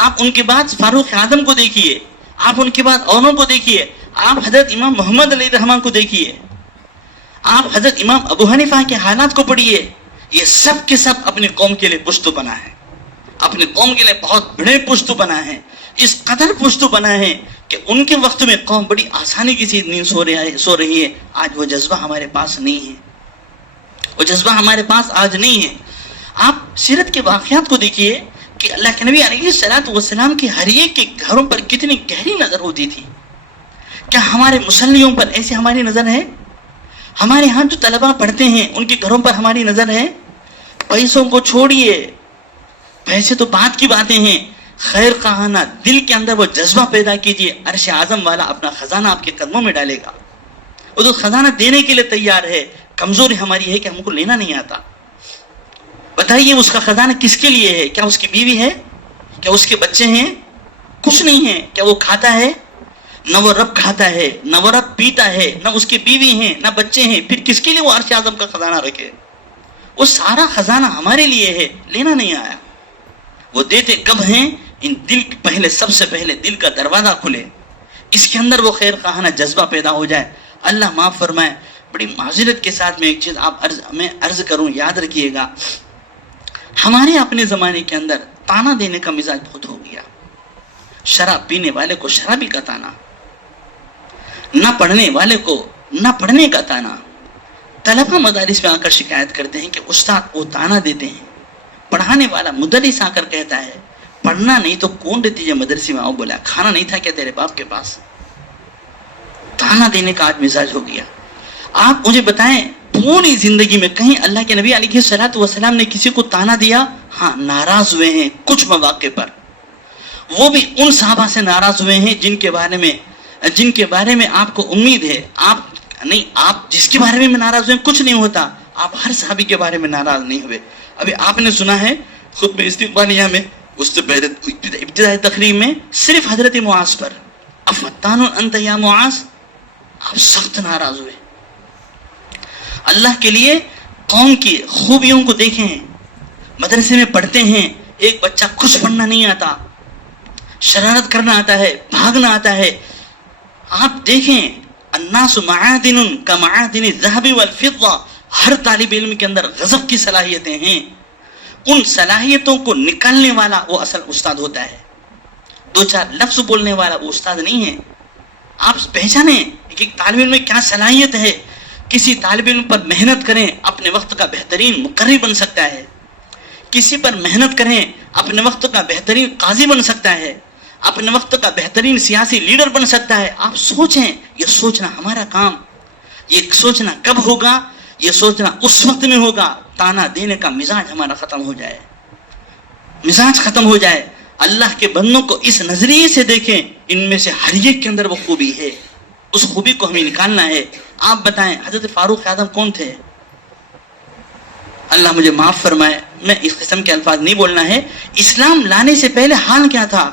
آپ ان کے بعد فاروق اعظم کو دیکھیے، آپ ان کے بعد اوروں کو دیکھیے، آپ حضرت امام محمد علیہ الرحمہ کو دیکھیے، آپ حضرت امام ابو حنیفہ کے حالات کو پڑھیے، یہ سب کے سب اپنے قوم کے لیے پشت پناہ ہیں، اپنے قوم کے لیے بہت بڑے پشت پناہ ہیں، اس قدر پشت پناہ ہیں کہ ان کے وقت میں قوم بڑی آسانی کی سی نیند سو رہی ہے۔ آج وہ جذبہ ہمارے پاس نہیں ہے، وہ جذبہ ہمارے پاس آج نہیں ہے۔ آپ سیرت کے واقعات کو دیکھیے کہ اللہ کے نبی علیہ الصلوۃ والسلام کی ہر ایک کے گھروں پر کتنی گہری نظر ہوتی تھی۔ کیا ہمارے مصلیوں پر ایسے ہماری نظر ہے؟ ہمارے ہاں جو طلبہ پڑھتے ہیں ان کے گھروں پر ہماری نظر ہے؟ پیسوں کو چھوڑیے، پیسے تو بات کی باتیں ہیں، خیر خواہانہ دل کے اندر وہ جذبہ پیدا کیجیے، عرش اعظم والا اپنا خزانہ آپ کے قدموں میں ڈالے گا، وہ تو خزانہ دینے کے لیے تیار ہے۔ کمزوری ہماری ہے کہ ہم کو لینا نہیں آتا۔ بتائیے اس کا خزانہ کس کے لیے ہے؟ کیا اس کی بیوی ہے؟ کیا اس کے بچے ہیں؟ کچھ نہیں ہے. کیا وہ کھاتا ہے؟ نہ وہ رب کھاتا ہے، نہ وہ رب پیتا ہے، نہ اس کی بیوی ہیں، نہ بچے ہیں. پھر کس کے لیے وہ عرش اعظم کا خزانہ رکھے؟ وہ سارا خزانہ ہمارے لیے ہے، لینا نہیں آیا. وہ دیتے کب ہیں؟ ان دل پہلے، سب سے پہلے دل کا دروازہ کھلے، اس کے اندر وہ خیر خواہانہ جذبہ پیدا ہو جائے. اللہ معاف فرمائے. بڑی معذرت کے ساتھ میں ایک چیز میں عرض کروں، یاد رکھیے گا. ہمارے اپنے زمانے کے اندر تانا دینے کا مزاج بہت ہو گیا. شراب پینے والے کو شرابی کا تانا، نہ پڑھنے والے کو نہ پڑھنے کا تانا. طلبہ مدارس میں آ کر شکایت کرتے ہیں کہ استاد وہ تانا دیتے ہیں. پڑھانے والا مدرس آ کر کہتا ہے پڑھنا نہیں تو کون دیتی ہے مدرسے میں آؤ بولا، کھانا نہیں تھا کیا تیرے باپ کے پاس؟ تانا دینے کا آج مزاج ہو گیا. آپ مجھے بتائیں پوری زندگی میں کہیں اللہ کے نبی علیہ الصلوۃ والسلام نے کسی کو تانا دیا؟ ہاں، ناراض ہوئے ہیں کچھ مواقع پر. وہ بھی ان صحابہ سے ناراض ہوئے ہیں جن کے بارے میں آپ کو امید ہے. آپ جس کے بارے میں ناراض ہوئے کچھ نہیں ہوتا. آپ ہر صحابی کے بارے میں ناراض نہیں ہوئے. ابھی آپ نے سنا ہے خطبہ استقبالیہ میں، اس سے پہلے ابتدائی تقریر میں صرف حضرت معاذ پر، افتان انت یا معاذ، آپ سخت ناراض ہوئے. اللہ کے لیے قوم کی خوبیوں کو دیکھیں. مدرسے میں پڑھتے ہیں، ایک بچہ کچھ پڑھنا نہیں آتا، شرارت کرنا آتا ہے، بھاگنا آتا ہے. آپ دیکھیں الناس معادن کمعادن الذهب والفضة. ہر طالب علم کے اندر غضب کی صلاحیتیں ہیں. ان صلاحیتوں کو نکالنے والا وہ اصل استاد ہوتا ہے. دو چار لفظ بولنے والا وہ استاد نہیں ہے. آپ پہچانیں کہ طالب علم میں کیا صلاحیت ہے. کسی طالب علم پر محنت کریں، اپنے وقت کا بہترین مقرر بن سکتا ہے. کسی پر محنت کریں، اپنے وقت کا بہترین قاضی بن سکتا ہے، اپنے وقت کا بہترین سیاسی لیڈر بن سکتا ہے. آپ سوچیں، یہ سوچنا ہمارا کام. یہ سوچنا کب ہوگا؟ یہ سوچنا اس وقت میں ہوگا تانا دینے کا مزاج ہمارا ختم ہو جائے، مزاج ختم ہو جائے. اللہ کے بندوں کو اس نظریے سے دیکھیں، ان میں سے ہر ایک کے اندر وہ خوبی ہے، اس خوبی کو ہمیں نکالنا ہے. آپ بتائیں حضرت فاروق اعظم کون تھے؟ اللہ مجھے معاف فرمائے، میں اس قسم کے الفاظ نہیں بولنا ہے. اسلام لانے سے پہلے حال کیا تھا؟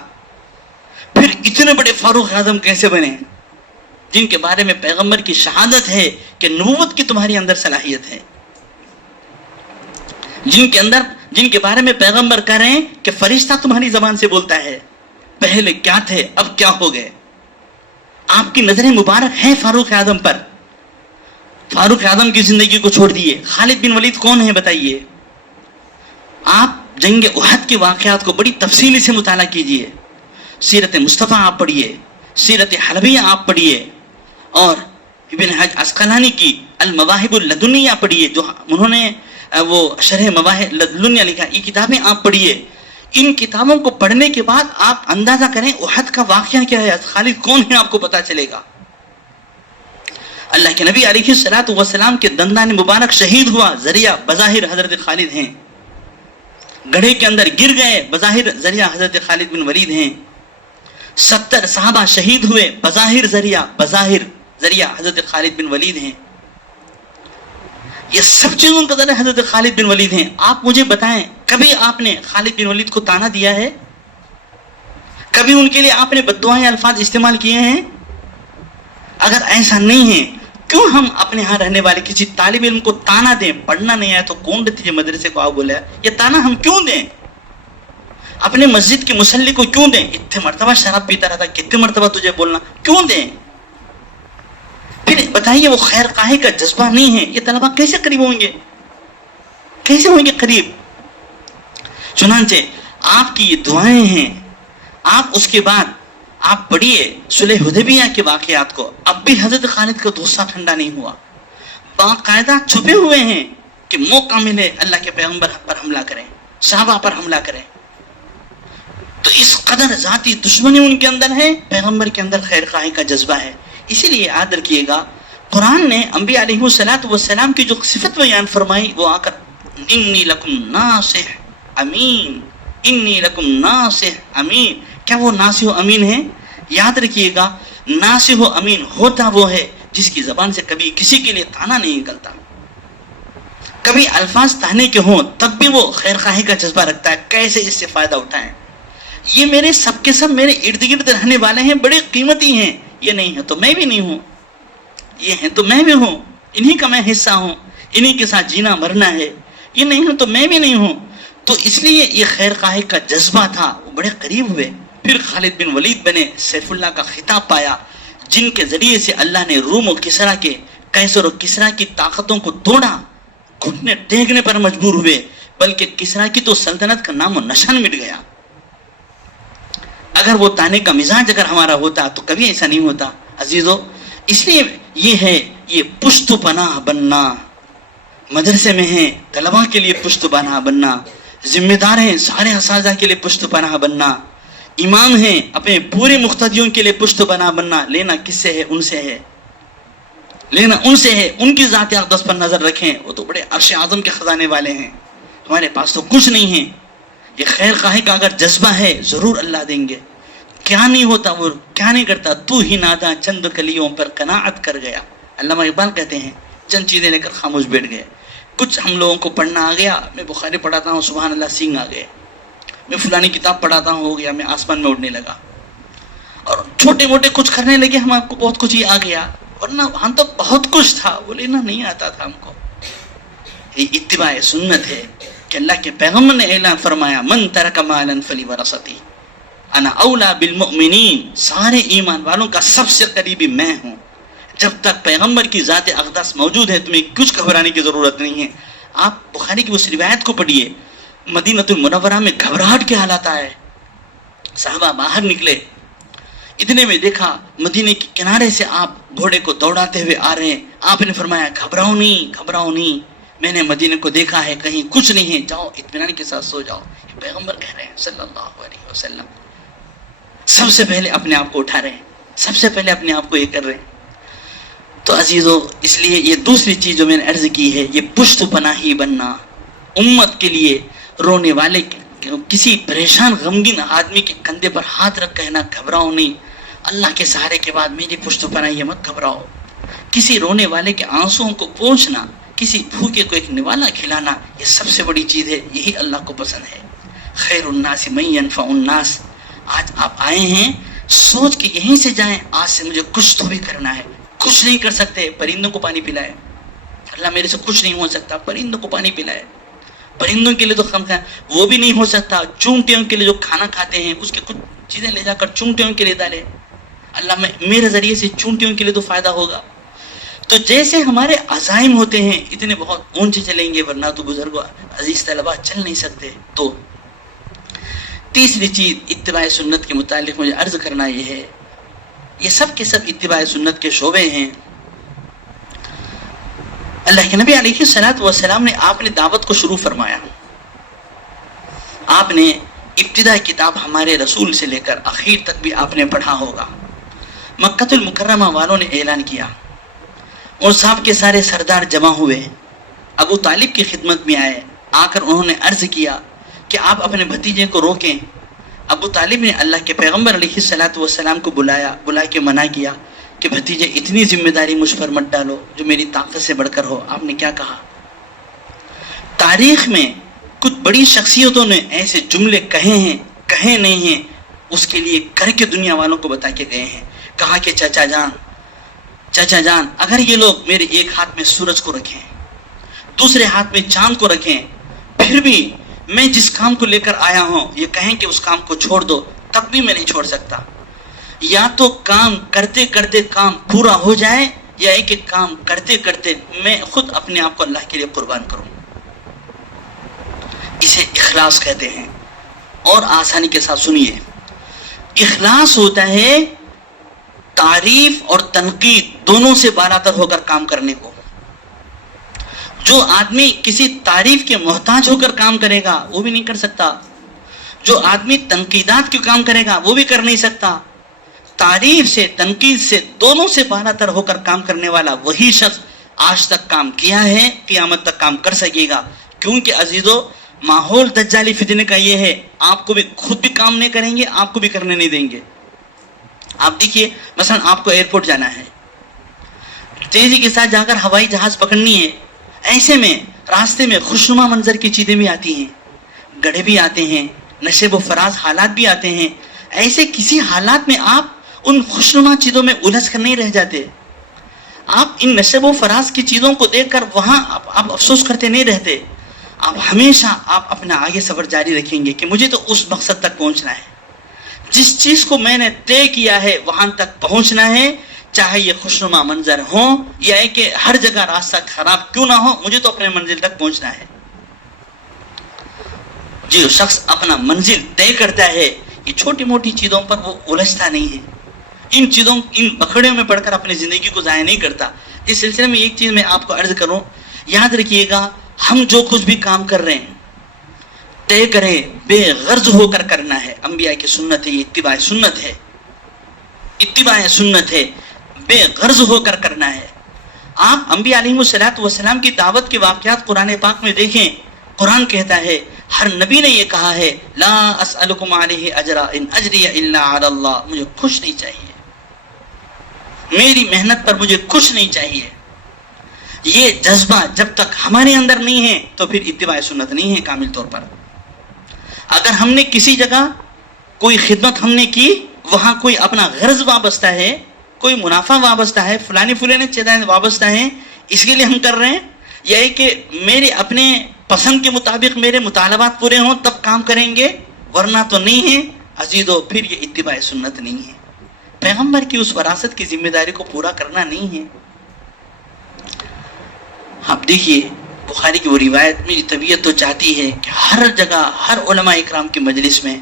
پھر اتنے بڑے فاروق اعظم کیسے بنے جن کے بارے میں پیغمبر کی شہادت ہے کہ نبوت کی تمہاری اندر صلاحیت ہے، جن کے بارے میں پیغمبر کہہ رہے ہیں کہ فرشتہ تمہاری زبان سے بولتا ہے. پہلے کیا تھے، اب کیا ہو گئے؟ آپ کی نظر مبارک ہے فاروق اعظم پر. فاروق اعظم کی زندگی کو چھوڑ دیے. خالد بن ولید کون ہے بتائیے؟ آپ جنگ احد کے واقعات کو بڑی تفصیلی سے مطالعہ کیجئے. سیرت مصطفیٰ آپ پڑھیے، سیرت حلبیہ آپ پڑھیے، اور ابن حجر عسقلانی کی المواہب اللدنیہ پڑھیے، جو انہوں نے وہ شرح مواہب لدنیہ لکھا. یہ کتابیں آپ پڑھیے. ان کتابوں کو پڑھنے کے بعد آپ اندازہ کریں احد کا واقعہ کیا ہے، خالد کون ہے، آپ کو پتا چلے گا. اللہ کے نبی علیہ الصلوۃ والسلام کے دندان مبارک شہید ہوا، ذریعہ بظاہر حضرت خالد ہیں. گڑھے کے اندر گر گئے، بظاہر ذریعہ حضرت خالد بن ولید ہیں. 70 صحابہ شہید ہوئے، بظاہر ذریعہ حضرت خالد بن ولید ہیں. یہ سب چیزوں کا ذریعہ حضرت خالد بن ولید ہیں. آپ مجھے بتائیں کبھی آپ نے خالد بن ولید کو تانا دیا ہے؟ کبھی ان کے لیے آپ نے بددعائیں الفاظ استعمال کیے ہیں؟ اگر ایسا نہیں ہے، کیوں ہم اپنے ہاں رہنے والے کسی طالب علم کو تانا دیں؟ پڑھنا نہیں آیا تو کون دیتی ہے مدرسے کو آپ بولے؟ یہ تانا ہم کیوں دیں؟ اپنے مسجد کے مصلی کو کیوں دیں؟ اتنے مرتبہ شراب پیتا رہتا، کتنے مرتبہ تجھے بولنا، کیوں دیں؟ پھر بتائیے وہ خیر خواہی کا جذبہ نہیں ہے، یہ طلبہ کیسے قریب ہوں گے؟ کیسے ہوں گے قریب؟ چنانچہ آپ کی یہ دعائیں ہیں. آپ اس کے بعد آپ پڑھیے صلح حدیبیہ کے واقعات کو. اب بھی حضرت خالد کا غصہ ٹھنڈا نہیں ہوا، باقاعدہ چھپے ہوئے ہیں کہ موقع ملے اللہ کے پیغمبر پر حملہ کریں، صحابہ پر حملہ کریں. تو اس قدر ذاتی دشمنی ان کے اندر ہے، پیغمبر کے اندر خیر خواہی کا جذبہ ہے. اسی لیے یاد رکھیے گا، قرآن نے انبیاء علیہ الصلوۃ والسلام کی جو صفت بیان فرمائی، وہ آ کر انی لکم ناصح امین، انی لکم ناصح امین. کیا وہ ناصح و امین ہے؟ یاد رکھیے گا، ناصح و امین ہوتا وہ ہے جس کی زبان سے کبھی کسی کے لیے تانا نہیں نکلتا. کبھی الفاظ تانے کے ہوں تب بھی وہ خیر خواہی کا جذبہ رکھتا ہے، کیسے اس سے فائدہ اٹھائیں، یہ میرے سب کے سب میرے ارد گرد رہنے والے ہیں، بڑے قیمتی ہیں، یہ نہیں ہے تو میں بھی نہیں ہوں، یہ ہیں تو میں بھی ہوں، انہی کا میں حصہ ہوں، انہی کے ساتھ جینا مرنا ہے، یہ نہیں ہے تو میں بھی نہیں ہوں. تو اس لیے یہ خیر خواہی کا جذبہ تھا، وہ بڑے قریب ہوئے. پھر خالد بن ولید بنے، سیف اللہ کا خطاب پایا، جن کے ذریعے سے اللہ نے روم و کسرا کے، قیصر و کسرا کی طاقتوں کو توڑا. گھٹنے ٹیکنے پر مجبور ہوئے، بلکہ کسرا کی تو سلطنت کا نام و نشان مٹ گیا. اگر وہ تانے کا مزاج اگر ہمارا ہوتا تو کبھی ایسا نہیں ہوتا عزیزو. اس لیے یہ ہے، یہ پشت پناہ بننا. مدرسے میں ہیں طلباء کے لیے پشت پناہ بننا، ذمہ دار ہیں سارے اساتذہ کے لیے پشت پناہ بننا، امام ہیں اپنے پورے مقتدیوں کے لیے پشت پناہ بننا. لینا کس سے ہے؟ ان سے ہے، لینا ان سے ہے. ان کی ذات اقدس پر نظر رکھیں، وہ تو بڑے عرش اعظم کے خزانے والے ہیں، ہمارے پاس تو کچھ نہیں ہے. یہ خیر خواہی کا اگر جذبہ ہے ضرور اللہ دیں گے. کیا نہیں ہوتا، وہ کیا نہیں کرتا. تو ہی نادا چند کلیوں پر قناعت کر گیا. علامہ اقبال کہتے ہیں چند چیزیں لے کر خاموش بیٹھ گئے. کچھ ہم لوگوں کو پڑھنا آ گیا، میں بخاری پڑھاتا ہوں سبحان اللہ سینگ آ گئے، میں فلانی کتاب پڑھاتا ہوں ہو گیا، میں آسمان میں اڑنے لگا. اور چھوٹے موٹے کچھ کرنے لگے، ہم آپ کو بہت کچھ ہی آ گیا، ورنہ ہم تو بہت کچھ تھا، وہ لینا نہیں آتا تھا ہم کو. یہ اتباع سنت ہے کہ اللہ کے پیغمبر نے اعلان فرمایا من ترک مالا فلیورثتی انا اولا بالمؤمنین. سارے ایمان والوں کا سب سے قریبی میں ہوں. جب تک پیغمبر کی ذات اقدس موجود ہے تمہیں کچھ گھبرانے کی ضرورت نہیں ہے. آپ بخاری کی اس روایت کو پڑھیے، مدینہ المنورہ میں گھبراہٹ کے حالات آئے، صحابہ باہر نکلے، اتنے میں دیکھا مدینے کے کنارے سے آپ گھوڑے کو دوڑاتے ہوئے آ رہے ہیں. آپ نے فرمایا گھبراؤ نہیں، گھبراؤ نہیں، میں نے مدینے کو دیکھا ہے، کہیں کچھ نہیں ہے، جاؤ اطمینان کے ساتھ سو جاؤ. یہ پیغمبر کہہ رہے ہیں صلی اللہ علیہ وسلم. سب سے پہلے اپنے آپ کو اٹھا رہے ہیں، سب سے پہلے اپنے آپ کو یہ کر رہے ہیں. تو عزیزو اس لیے یہ دوسری چیز جو میں نے عرض کی ہے، یہ پشت پناہی بننا. امت کے لیے رونے والے کسی پریشان غمگین آدمی کے کندھے پر ہاتھ رکھ کہنا گھبراؤ نہیں، اللہ کے سہارے کے بعد میری پشت پناہی مت گھبراؤ. کسی رونے والے کے آنسوؤں کو پوچھنا، کسی بھوکے کو ایک نوالا کھلانا، یہ سب سے بڑی چیز ہے، یہی اللہ کو پسند ہے. خیر الناس من ينفع الناس. آج آپ آئے ہیں سوچ کے یہیں سے جائیں آج سے مجھے کچھ تو بھی کرنا ہے. کچھ نہیں کر سکتے، پرندوں کو پانی پلائے. اللہ میرے سے کچھ نہیں ہو سکتا، پرندوں کو پانی پلائے. پرندوں کے لیے تو خم وہ بھی نہیں ہو سکتا. چونٹیوں کے لیے جو کھانا کھاتے ہیں اس کے کچھ چیزیں لے جا کر چونٹیوں کے لیے ڈالے. اللہ میرے ذریعے سے چونٹیوں کے لیے تو فائدہ ہوگا. تو جیسے ہمارے عزائم ہوتے ہیں اتنے بہت اونچے چلیں گے، ورنہ تو بزرگ عزیز طلبہ چل نہیں سکتے. تو تیسری چیز اتباع سنت کے متعلق مجھے عرض کرنا یہ ہے، یہ سب کے سب اتباع سنت کے شعبے ہیں. اللہ کے نبی علیہ الصلوۃ والسلام نے آپ نے دعوت کو شروع فرمایا. آپ نے ابتدا کتاب ہمارے رسول سے لے کر اخیر تک بھی آپ نے پڑھا ہوگا. مکہ المکرمہ والوں نے اعلان کیا، اور صاحب کے سارے سردار جمع ہوئے، ابو طالب کی خدمت میں آئے. آ کر انہوں نے عرض کیا کہ آپ اپنے بھتیجے کو روکیں. ابو طالب نے اللہ کے پیغمبر علیہ الصلوۃ والسلام کو بلا کے منع کیا کہ بھتیجے اتنی ذمہ داری مجھ پر مت ڈالو جو میری طاقت سے بڑھ کر ہو. آپ نے کیا کہا؟ تاریخ میں کچھ بڑی شخصیتوں نے ایسے جملے کہے ہیں، کہے نہیں ہیں، اس کے لیے کر کے دنیا والوں کو بتا کے گئے ہیں. کہا کہ چچا جان اگر یہ لوگ میرے ایک ہاتھ میں سورج کو رکھیں، دوسرے ہاتھ میں چاند کو رکھیں، پھر بھی میں جس کام کو لے کر آیا ہوں یہ کہیں کہ اس کام کو چھوڑ دو، تب بھی میں نہیں چھوڑ سکتا. یا تو کام کرتے کرتے کام پورا ہو جائے، یا ایک ایک کام کرتے کرتے میں خود اپنے آپ کو اللہ کے لیے قربان کروں. اسے اخلاص کہتے ہیں. اور آسانی کے ساتھ سنیے، اخلاص ہوتا ہے تعریف اور تنقید دونوں سے بالاتر ہو کر کام کرنے کو. جو آدمی کسی تعریف کے محتاج ہو کر کام کرے گا وہ بھی نہیں کر سکتا. جو آدمی تنقیدات کے کام کرے گا وہ بھی کر نہیں سکتا. تعریف سے، تنقید سے، دونوں سے بالاتر ہو کر کام کرنے والا وہی شخص آج تک کام کیا ہے، قیامت تک کام کر سکے گا. کیونکہ عزیزو ماحول دجالی فتنے کا یہ ہے، آپ کو بھی خود بھی کام نہیں کریں گے، آپ کو بھی کرنے نہیں دیں گے. آپ دیکھیے مثلا آپ کو ایئرپورٹ جانا ہے، تیزی کے ساتھ جا کر ہوائی جہاز پکڑنی ہے. ایسے میں راستے میں خوشنما منظر کی چیزیں بھی آتی ہیں، گڑھے بھی آتے ہیں، نشیب و فراز حالات بھی آتے ہیں، ایسے کسی حالات میں آپ ان خوشنما چیزوں میں الجھ کر نہیں رہ جاتے. آپ ان نشیب و فراز کی چیزوں کو دیکھ کر وہاں آپ افسوس کرتے نہیں رہتے. آپ ہمیشہ آپ اپنا آگے سفر جاری رکھیں گے کہ مجھے تو اس مقصد تک پہنچنا ہے، جس چیز کو میں نے طے کیا ہے وہاں تک پہنچنا ہے، چاہے یہ خوشنما منظر ہو یا کہ ہر جگہ راستہ خراب کیوں نہ ہو، مجھے تو اپنے منزل تک پہنچنا ہے. جو شخص اپنا منزل طے کرتا ہے یہ چھوٹی موٹی چیزوں پر وہ الجھتا نہیں ہے، ان بکھڑیوں میں پڑھ کر اپنی زندگی کو ضائع نہیں کرتا. اس سلسلے میں ایک چیز میں آپ کو عرض کروں، یاد رکھیے گا ہم جو کچھ بھی کام کر رہے ہیں طے کریں بے غرض ہو کر کرنا ہے. انبیاء کی سنت ہے، یہ اتباع سنت ہے، اتباع سنت ہے، بے غرض ہو کر کرنا ہے. آپ انبیاء علیہ السلام کی دعوت کے واقعات قرآن پاک میں دیکھیں. قرآن کہتا ہے، ہر نبی نے یہ کہا ہے، لا اسألکم علیہ اجرا ان اجری الا علی اللہ، مجھے کچھ نہیں چاہیے، میری محنت پر مجھے کچھ نہیں چاہیے. یہ جذبہ جب تک ہمارے اندر نہیں ہے تو پھر اتباع سنت نہیں ہے کامل طور پر. اگر ہم نے کسی جگہ کوئی خدمت ہم نے کی، وہاں کوئی اپنا غرض وابستہ ہے، کوئی منافع وابستہ ہے، فلانے چیزیں وابستہ ہیں، اس کے لیے ہم کر رہے ہیں، یا کہ میرے اپنے پسند کے مطابق میرے مطالبات پورے ہوں تب کام کریں گے، ورنہ تو نہیں ہے عزیزو، پھر یہ اتباع سنت نہیں ہے. پیغمبر کی اس وراثت کی ذمہ داری کو پورا کرنا نہیں ہے. آپ دیکھیے بخاری کی وہ روایت، میری طبیعت تو چاہتی ہے کہ ہر جگہ ہر علماء اکرام کی مجلس میں،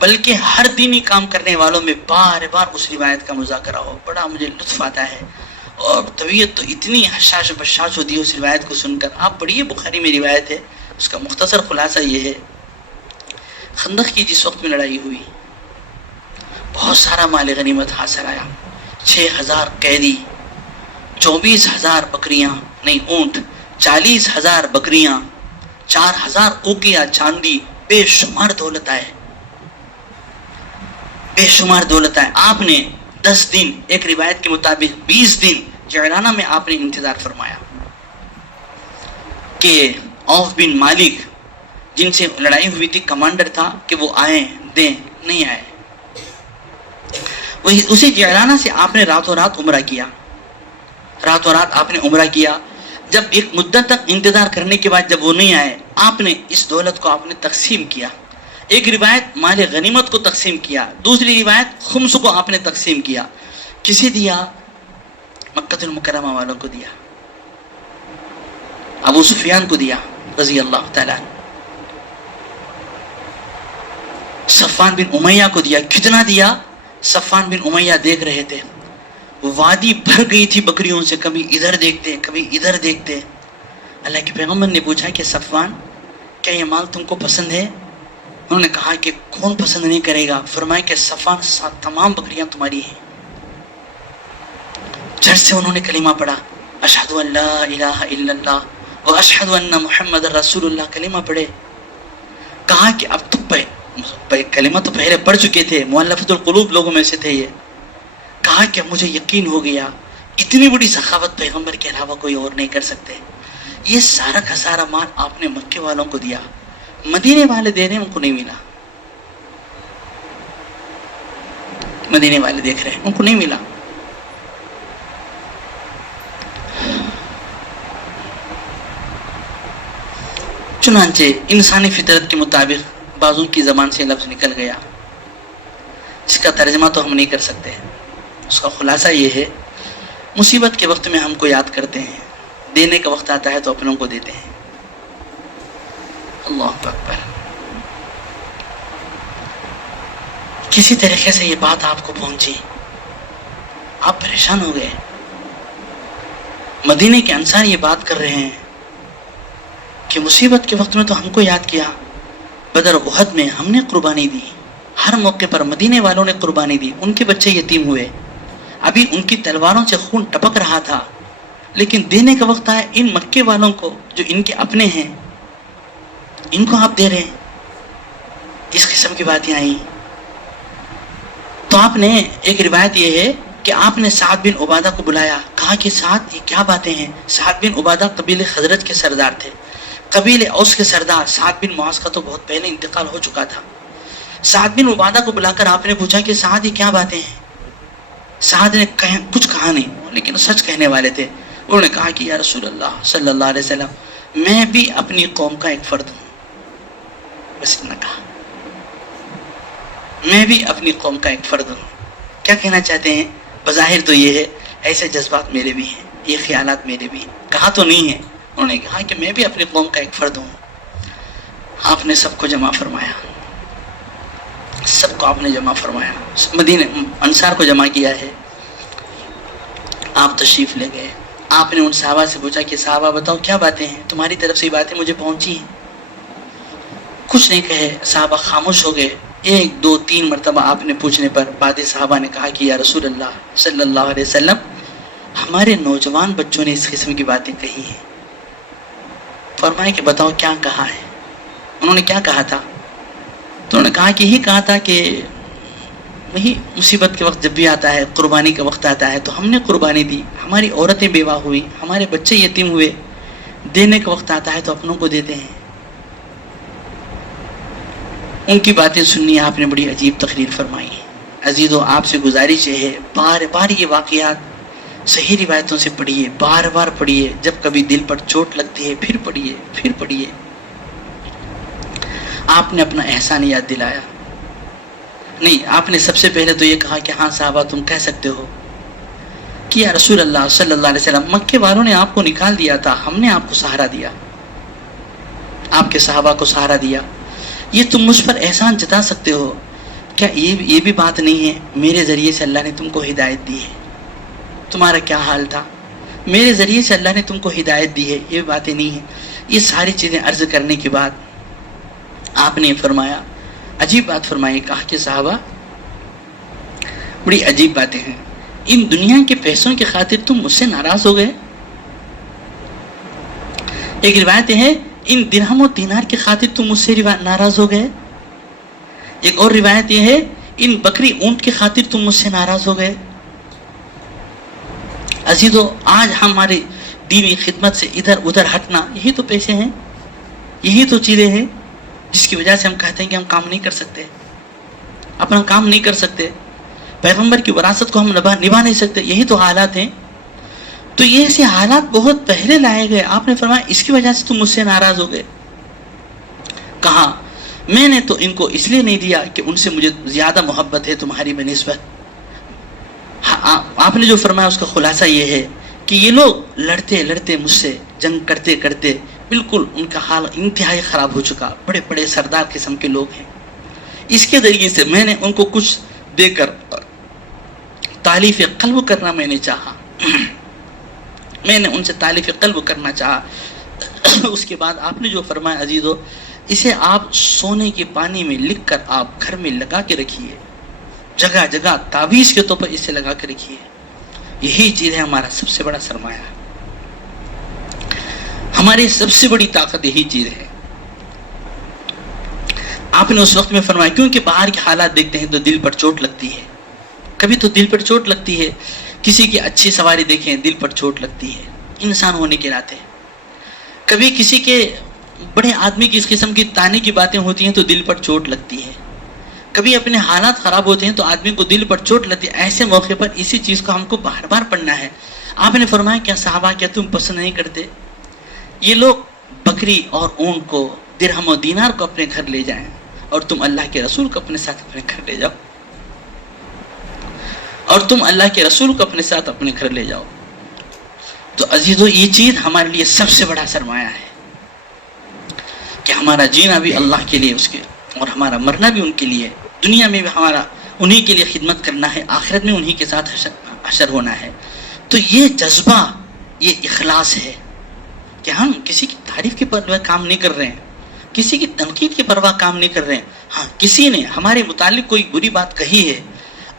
بلکہ ہر دینی کام کرنے والوں میں بار بار اس روایت کا مذاکرہ ہو. بڑا مجھے لطف آتا ہے اور طبیعت تو اتنی حشاش و بشاش ہوتی ہے اس روایت کو سن کر. آپ پڑھیے بخاری میں روایت ہے، اس کا مختصر خلاصہ یہ ہے، خندق کی جس وقت میں لڑائی ہوئی، بہت سارا مال غنیمت حاصل آیا، 6000 قیدی، 24,000 بکریاں نہیں اونٹ، 40,000 بکریاں، 4,000 اوقیہ چاندی، بے شمار دولت آئے، بے شمار دولت آئے. آپ نے 10 دن، ایک روایت کے مطابق 20 دن جعرانہ میں آپ نے انتظار فرمایا کہ عوف بن مالک جن سے لڑائی ہوئی تھی کمانڈر تھا کہ وہ آئیں دیں، نہیں آئے. وہی اسی جعرانہ سے آپ نے راتوں رات عمرہ کیا، راتوں رات آپ نے عمرہ کیا. جب ایک مدت تک انتظار کرنے کے بعد جب وہ نہیں آئے، آپ نے اس دولت کو آپ نے تقسیم کیا. ایک روایت مال غنیمت کو تقسیم کیا، دوسری روایت خمس کو آپ نے تقسیم کیا. کسے دیا؟ مکہ المکرمہ والوں کو دیا، ابو سفیان کو دیا رضی اللہ تعالیٰ، صفوان بن امیہ کو دیا. کتنا دیا؟ صفوان بن امیہ دیکھ رہے تھے، وادی بھر گئی تھی بکریوں سے، کبھی ادھر دیکھتے کبھی ادھر دیکھتے. اللہ کے پیغمبر نے پوچھا کہ صفوان کیا یہ مال تم کو پسند ہے؟ انہوں نے کہا کہ کون پسند نہیں کرے گا. فرمایا کہ صفوان تمام بکریاں تمہاری ہیں. جھٹ سے انہوں نے کلمہ پڑھا، اشہد ان لا الہ الا اللہ و اشہد ان محمد رسول اللہ، کلمہ پڑھے. کہا کہ اب تو کلمہ تو پہلے پڑھ چکے تھے، مؤلفۃ القلوب لوگوں میں سے تھے یہ. کہا کہ مجھے یقین ہو گیا اتنی بڑی سخاوت پیغمبر کے علاوہ کوئی اور نہیں کر سکتے. یہ سارا کا سارا مال آپ نے مکے والوں کو دیا، مدینے والے دے رہے ہیں ان کو نہیں ملا، مدینے والے دیکھ رہے ہیں ان کو نہیں ملا. چنانچہ انسانی فطرت کے مطابق بعضوں کی زبان سے لفظ نکل گیا، اس کا ترجمہ تو ہم نہیں کر سکتے. اس کا خلاصہ یہ ہے، مصیبت کے وقت میں ہم کو یاد کرتے ہیں، دینے کا وقت آتا ہے تو اپنوں کو دیتے ہیں. اللہ اکبر. کسی طریقے سے یہ بات آپ کو پہنچی، آپ پریشان ہو گئے. مدینے کے انصار یہ بات کر رہے ہیں کہ مصیبت کے وقت میں تو ہم کو یاد کیا، بدر احد میں ہم نے قربانی دی، ہر موقع پر مدینے والوں نے قربانی دی، ان کے بچے یتیم ہوئے، ابھی ان کی تلواروں سے خون ٹپک رہا تھا، لیکن دینے کا وقت آیا ان مکے والوں کو جو ان کے اپنے ہیں، ان کو آپ دے رہے ہیں. اس قسم کی باتیں آئیں تو آپ نے، ایک روایت یہ ہے کہ آپ نے سعد بن عبادہ کو بلایا. کہا کہ سعد یہ کیا باتیں ہیں؟ سعد بن عبادہ قبیلے خزرج کے سردار تھے، قبیلے اوس کے سردار. سعد بن معاذ کا تو بہت پہلے انتقال ہو چکا تھا. سعد بن عبادہ کو بلا کر آپ نے پوچھا کہ سعد یہ کیا باتیں ہیں؟ سعد نے کچھ کہا نہیں، لیکن سچ کہنے والے تھے. انہوں نے کہا کہ یا رسول اللہ صلی اللہ علیہ وسلم میں بھی اپنی قوم کا ایک فرد ہوں. بس اتنا کہا، میں بھی اپنی قوم کا ایک فرد ہوں. کیا کہنا چاہتے ہیں؟ بظاہر تو یہ ہے ایسے جذبات میرے بھی ہیں، یہ خیالات میرے بھی ہیں، کہا تو نہیں ہے. انہوں نے کہا کہ میں بھی اپنی قوم کا ایک فرد ہوں. آپ نے سب کو جمع فرمایا، سب کو آپ نے جمع فرمایا، مدینہ انصار کو جمع کیا ہے. آپ تشریف لے گئے. آپ نے ان صحابہ سے پوچھا کہ صحابہ بتاؤ کیا باتیں ہیں، تمہاری طرف سے یہ باتیں مجھے پہنچی ہیں. کچھ نہیں کہے، صحابہ خاموش ہو گئے. 1 2 3 مرتبہ آپ نے پوچھنے پر بعد صحابہ نے کہا کہ یا رسول اللہ صلی اللہ علیہ وسلم ہمارے نوجوان بچوں نے اس قسم کی باتیں کہی ہیں. فرمائے کہ بتاؤ کیا کہا ہے. انہوں نے کیا کہا تھا؟ تو انہوں نے کہا کہ یہی کہا تھا کہ وہی مصیبت کے وقت جب بھی آتا ہے، قربانی کا وقت آتا ہے تو ہم نے قربانی دی، ہماری عورتیں بیوہ ہوئی، ہمارے بچے یتیم ہوئے، دینے کا وقت آتا ہے تو اپنوں کو دیتے ہیں. ان کی باتیں سننی آپ نے بڑی عجیب تقریر فرمائی. عزیزو آپ سے گزارش ہے بار بار یہ واقعات صحیح روایتوں سے پڑھیے، بار بار پڑھیے. جب کبھی دل پر چوٹ لگتی ہے پھر پڑھیے، پھر پڑھیے. آپ نے اپنا احسان یاد دلایا. نہیں، آپ نے سب سے پہلے تو یہ کہا کہ ہاں صحابہ تم کہہ سکتے ہو کہ یا رسول اللہ صلی اللہ علیہ وسلم مکے والوں نے آپ کو نکال دیا تھا، ہم نے آپ کو سہارا دیا، آپ کے صحابہ کو سہارا دیا. یہ تم مجھ پر احسان جتا سکتے ہو کیا؟ یہ بھی بات نہیں ہے میرے ذریعے سے اللہ نے تم کو ہدایت دی ہے. تمہارا کیا حال تھا، میرے ذریعے سے اللہ نے تم کو ہدایت دی ہے، یہ باتیں نہیں ہیں. یہ ساری چیزیں عرض کرنے کے بعد آپ نے فرمایا، عجیب بات فرمائی. کہا کہ صحابہ بڑی عجیب باتیں ہیں، ان دنیا کے پیسوں کی خاطر تم مجھ سے ناراض ہو گئے. ایک روایت ہے ان درہم و دینار کی خاطر تم مجھ سے ناراض ہو گئے. ایک اور روایت یہ ہے ان بکری اونٹ کی خاطر تم مجھ سے ناراض ہو گئے. عزیزو آج ہمارے دینی خدمت سے ادھر ادھر ہٹنا یہی تو پیسے ہیں، یہی تو چیزیں ہیں جس کی وجہ سے ہم کہتے ہیں کہ ہم کام نہیں کر سکتے، اپنا کام نہیں کر سکتے، پیغمبر کی وراثت کو ہم نبھا نہیں سکتے. یہی تو حالات ہیں. تو یہ ایسے حالات بہت پہلے لائے گئے. آپ نے فرمایا اس کی وجہ سے تم مجھ سے ناراض ہو گئے. کہا میں نے تو ان کو اس لیے نہیں دیا کہ ان سے مجھے زیادہ محبت ہے تمہاری بنسبت. آپ نے جو فرمایا اس کا خلاصہ یہ ہے کہ یہ لوگ لڑتے لڑتے مجھ سے، جنگ کرتے کرتے بالکل ان کا حال انتہائی خراب ہو چکا، بڑے بڑے سردار قسم کے لوگ ہیں. اس کے ذریعے سے میں نے ان کو کچھ دے کر تالیف قلب کرنا میں نے چاہا، میں نے ان سے تالیف قلب کرنا چاہا. اس کے بعد آپ نے جو فرمایا عزیزو اسے آپ سونے کے پانی میں لکھ کر آپ گھر میں لگا کے رکھیے، جگہ جگہ تعویذ کے طور پر اسے لگا کے رکھیے. یہی چیز ہے ہمارا سب سے بڑا سرمایہ، ہماری سب سے بڑی طاقت یہی چیز ہے. آپ نے اس وقت میں فرمایا کیونکہ باہر کے حالات دیکھتے ہیں تو دل پر چوٹ لگتی ہے، کبھی تو دل پر چوٹ لگتی ہے. کسی کی اچھی سواری دیکھیں دل پر چوٹ لگتی ہے انسان ہونے کے ناطے. کبھی کسی کے بڑے آدمی کی اس قسم کی تانے کی باتیں ہوتی ہیں تو دل پر چوٹ لگتی ہے. کبھی اپنے حالات خراب ہوتے ہیں تو آدمی کو دل پر چوٹ لگتی ہے. ایسے موقع پر اسی چیز کو ہم کو بار بار پڑھنا ہے. آپ نے فرمایا کیا صحابہ کیا تم پسند نہیں کرتے یہ لوگ بکری اور اونٹ کو، درہم و دینار کو اپنے گھر لے جائیں اور تم اللہ کے رسول کو اپنے ساتھ اپنے گھر لے جاؤ، اور تم اللہ کے رسول کو اپنے ساتھ اپنے گھر لے جاؤ. تو عزیزو یہ چیز ہمارے لیے سب سے بڑا سرمایہ ہے کہ ہمارا جینا بھی اللہ کے لیے اس کے، اور ہمارا مرنا بھی ان کے لیے. دنیا میں بھی ہمارا انہی کے لیے خدمت کرنا ہے، آخرت میں انہی کے ساتھ حشر ہونا ہے. تو یہ جذبہ، یہ اخلاص ہے کہ ہم کسی کی تعریف کی پرواہ کام نہیں کر رہے ہیں، کسی کی تنقید کی پرواہ کام نہیں کر رہے ہیں. ہاں کسی نے ہمارے متعلق کوئی بری بات کہی ہے،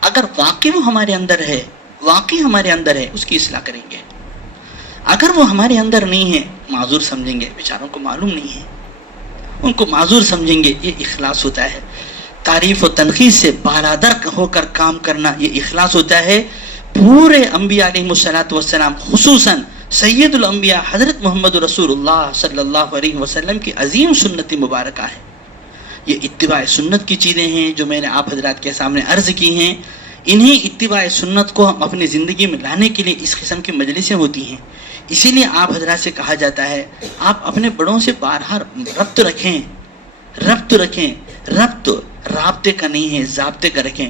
اگر واقعی وہ ہمارے اندر ہے، واقعی ہمارے اندر ہے، اس کی اصلاح کریں گے. اگر وہ ہمارے اندر نہیں ہے معذور سمجھیں گے، بیچاروں کو معلوم نہیں ہے، ان کو معذور سمجھیں گے. یہ اخلاص ہوتا ہے. تعریف و تنقید سے بالادر ہو کر کام کرنا یہ اخلاص ہوتا ہے. پورے انبیاء علیہ الصلوۃ والسلام، خصوصاً سید الانبیاء حضرت محمد رسول اللہ صلی اللہ علیہ وسلم کی عظیم سنت مبارکہ ہے. یہ اتباع سنت کی چیزیں ہیں جو میں نے آپ حضرات کے سامنے عرض کی ہیں. انہی اتباع سنت کو ہم اپنی زندگی میں لانے کے لیے اس قسم کی مجلسیں ہوتی ہیں. اسی لیے آپ حضرات سے کہا جاتا ہے آپ اپنے بڑوں سے بارہا ربط رکھیں. ربط رابطے کا نہیں ہے، ضابطے کا رکھیں.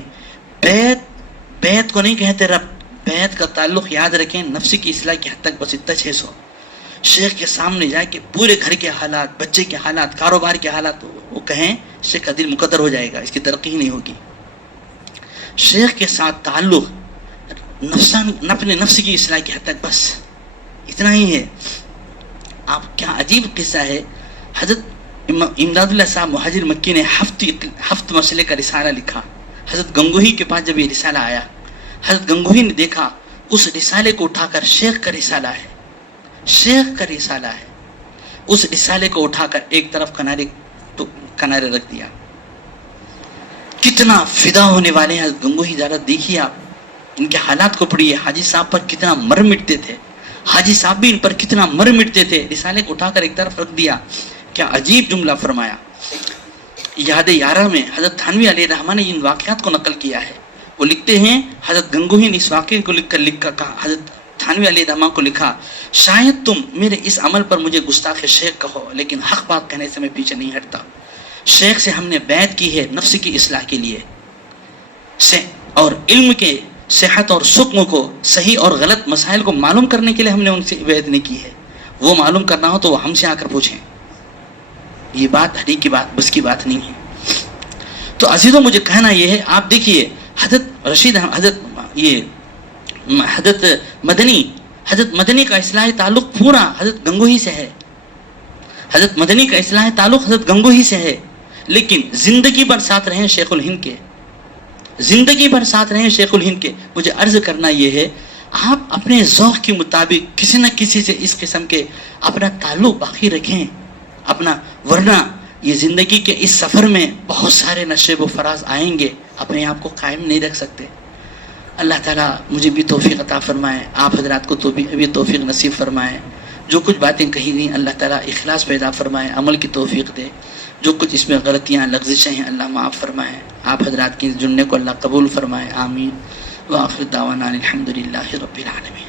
بیت کو نہیں کہتے ربط. بیت کا تعلق یاد رکھیں نفس کی اصلاح کی حد تک بس اتنا 600. شیخ کے سامنے جا کے پورے گھر کے حالات، بچے کے حالات، کاروبار کے حالات وہ کہیں، شیخ کا دل مقدر ہو جائے گا، اس کی ترقی ہی نہیں ہوگی. شیخ کے ساتھ تعلق اپنے نفس کی اصلاح کی حد تک بس اتنا ہی ہے. آپ کیا عجیب قصہ ہے. حضرت امداد اللہ صاحب مہاجر مکی نے ہفت مسئلے کا رسالہ لکھا. حضرت گنگوہی کے پاس جب یہ رسالہ آیا، حضرت گنگوہی نے دیکھا اس رسالے کو اٹھا کر شیخ کا رسالہ ہے، اس رسالے کو اٹھا کر ایک طرف کنارے رکھ دیا. کتنا فدا ہونے والے ہیں حضرت گنگوہی. ذرا دیکھیے آپ ان کے حالات کو پڑھیے. حاجی صاحب پر کتنا مر مٹتے تھے، حاجی صاحب بھی ان پر کتنا مر مٹتے تھے. رسالے کو اٹھا کر ایک طرف رکھ دیا. کیا عجیب جملہ فرمایا. یاد یارہ میں حضرت تھانوی علیہ الرحمہ نے ان واقعات کو نقل کیا ہے. وہ لکھتے ہیں حضرت گنگوہی نے اس واقعے کو کہا، حضرت تھانوی علیہ الرحمہ کو لکھا، شاید تم میرے اس عمل پر مجھے گستاخ شیخ کہو، لیکن حق بات کہنے سے میں پیچھے نہیں ہٹتا. شیخ سے ہم نے بیعت کی ہے نفس کی اصلاح کے لیے، اور علم کے صحت اور سقم کو، صحیح اور غلط مسائل کو معلوم کرنے کے لیے ہم نے ان سے بیعت نہیں کی ہے. وہ معلوم کرنا ہو تو وہ ہم سے آ کر پوچھیں. یہ بات ہری کی بات بس کی بات نہیں ہے. تو عزیزوں مجھے کہنا یہ ہے، آپ دیکھیے حضرت مدنی کا اصلاحی تعلق پورا حضرت گنگوہی سے ہے. حضرت مدنی کا اصلاحی تعلق حضرت گنگوہی سے ہے، لیکن زندگی بھر ساتھ رہے شیخ الہند کے، زندگی بھر ساتھ رہے شیخ الہند کے. مجھے عرض کرنا یہ ہے آپ اپنے ذوق کے مطابق کسی نہ کسی سے اس قسم کے اپنا تعلق باقی رکھیں اپنا، ورنہ یہ زندگی کے اس سفر میں بہت سارے نشیب و فراز آئیں گے، اپنے آپ کو قائم نہیں رکھ سکتے. اللہ تعالیٰ مجھے بھی توفیق عطا فرمائے، آپ حضرات کو تو بھی توفیق نصیب فرمائے. جو کچھ باتیں کہی گئیں اللہ تعالیٰ اخلاص پیدا فرمائے، عمل کی توفیق دے. جو کچھ اس میں غلطیاں لغزشیں ہیں اللہ معاف فرمائے. آپ حضرات کی جننے کو اللہ قبول فرمائے. آمین. وآخر دعوانا الحمدللہ رب العالمین.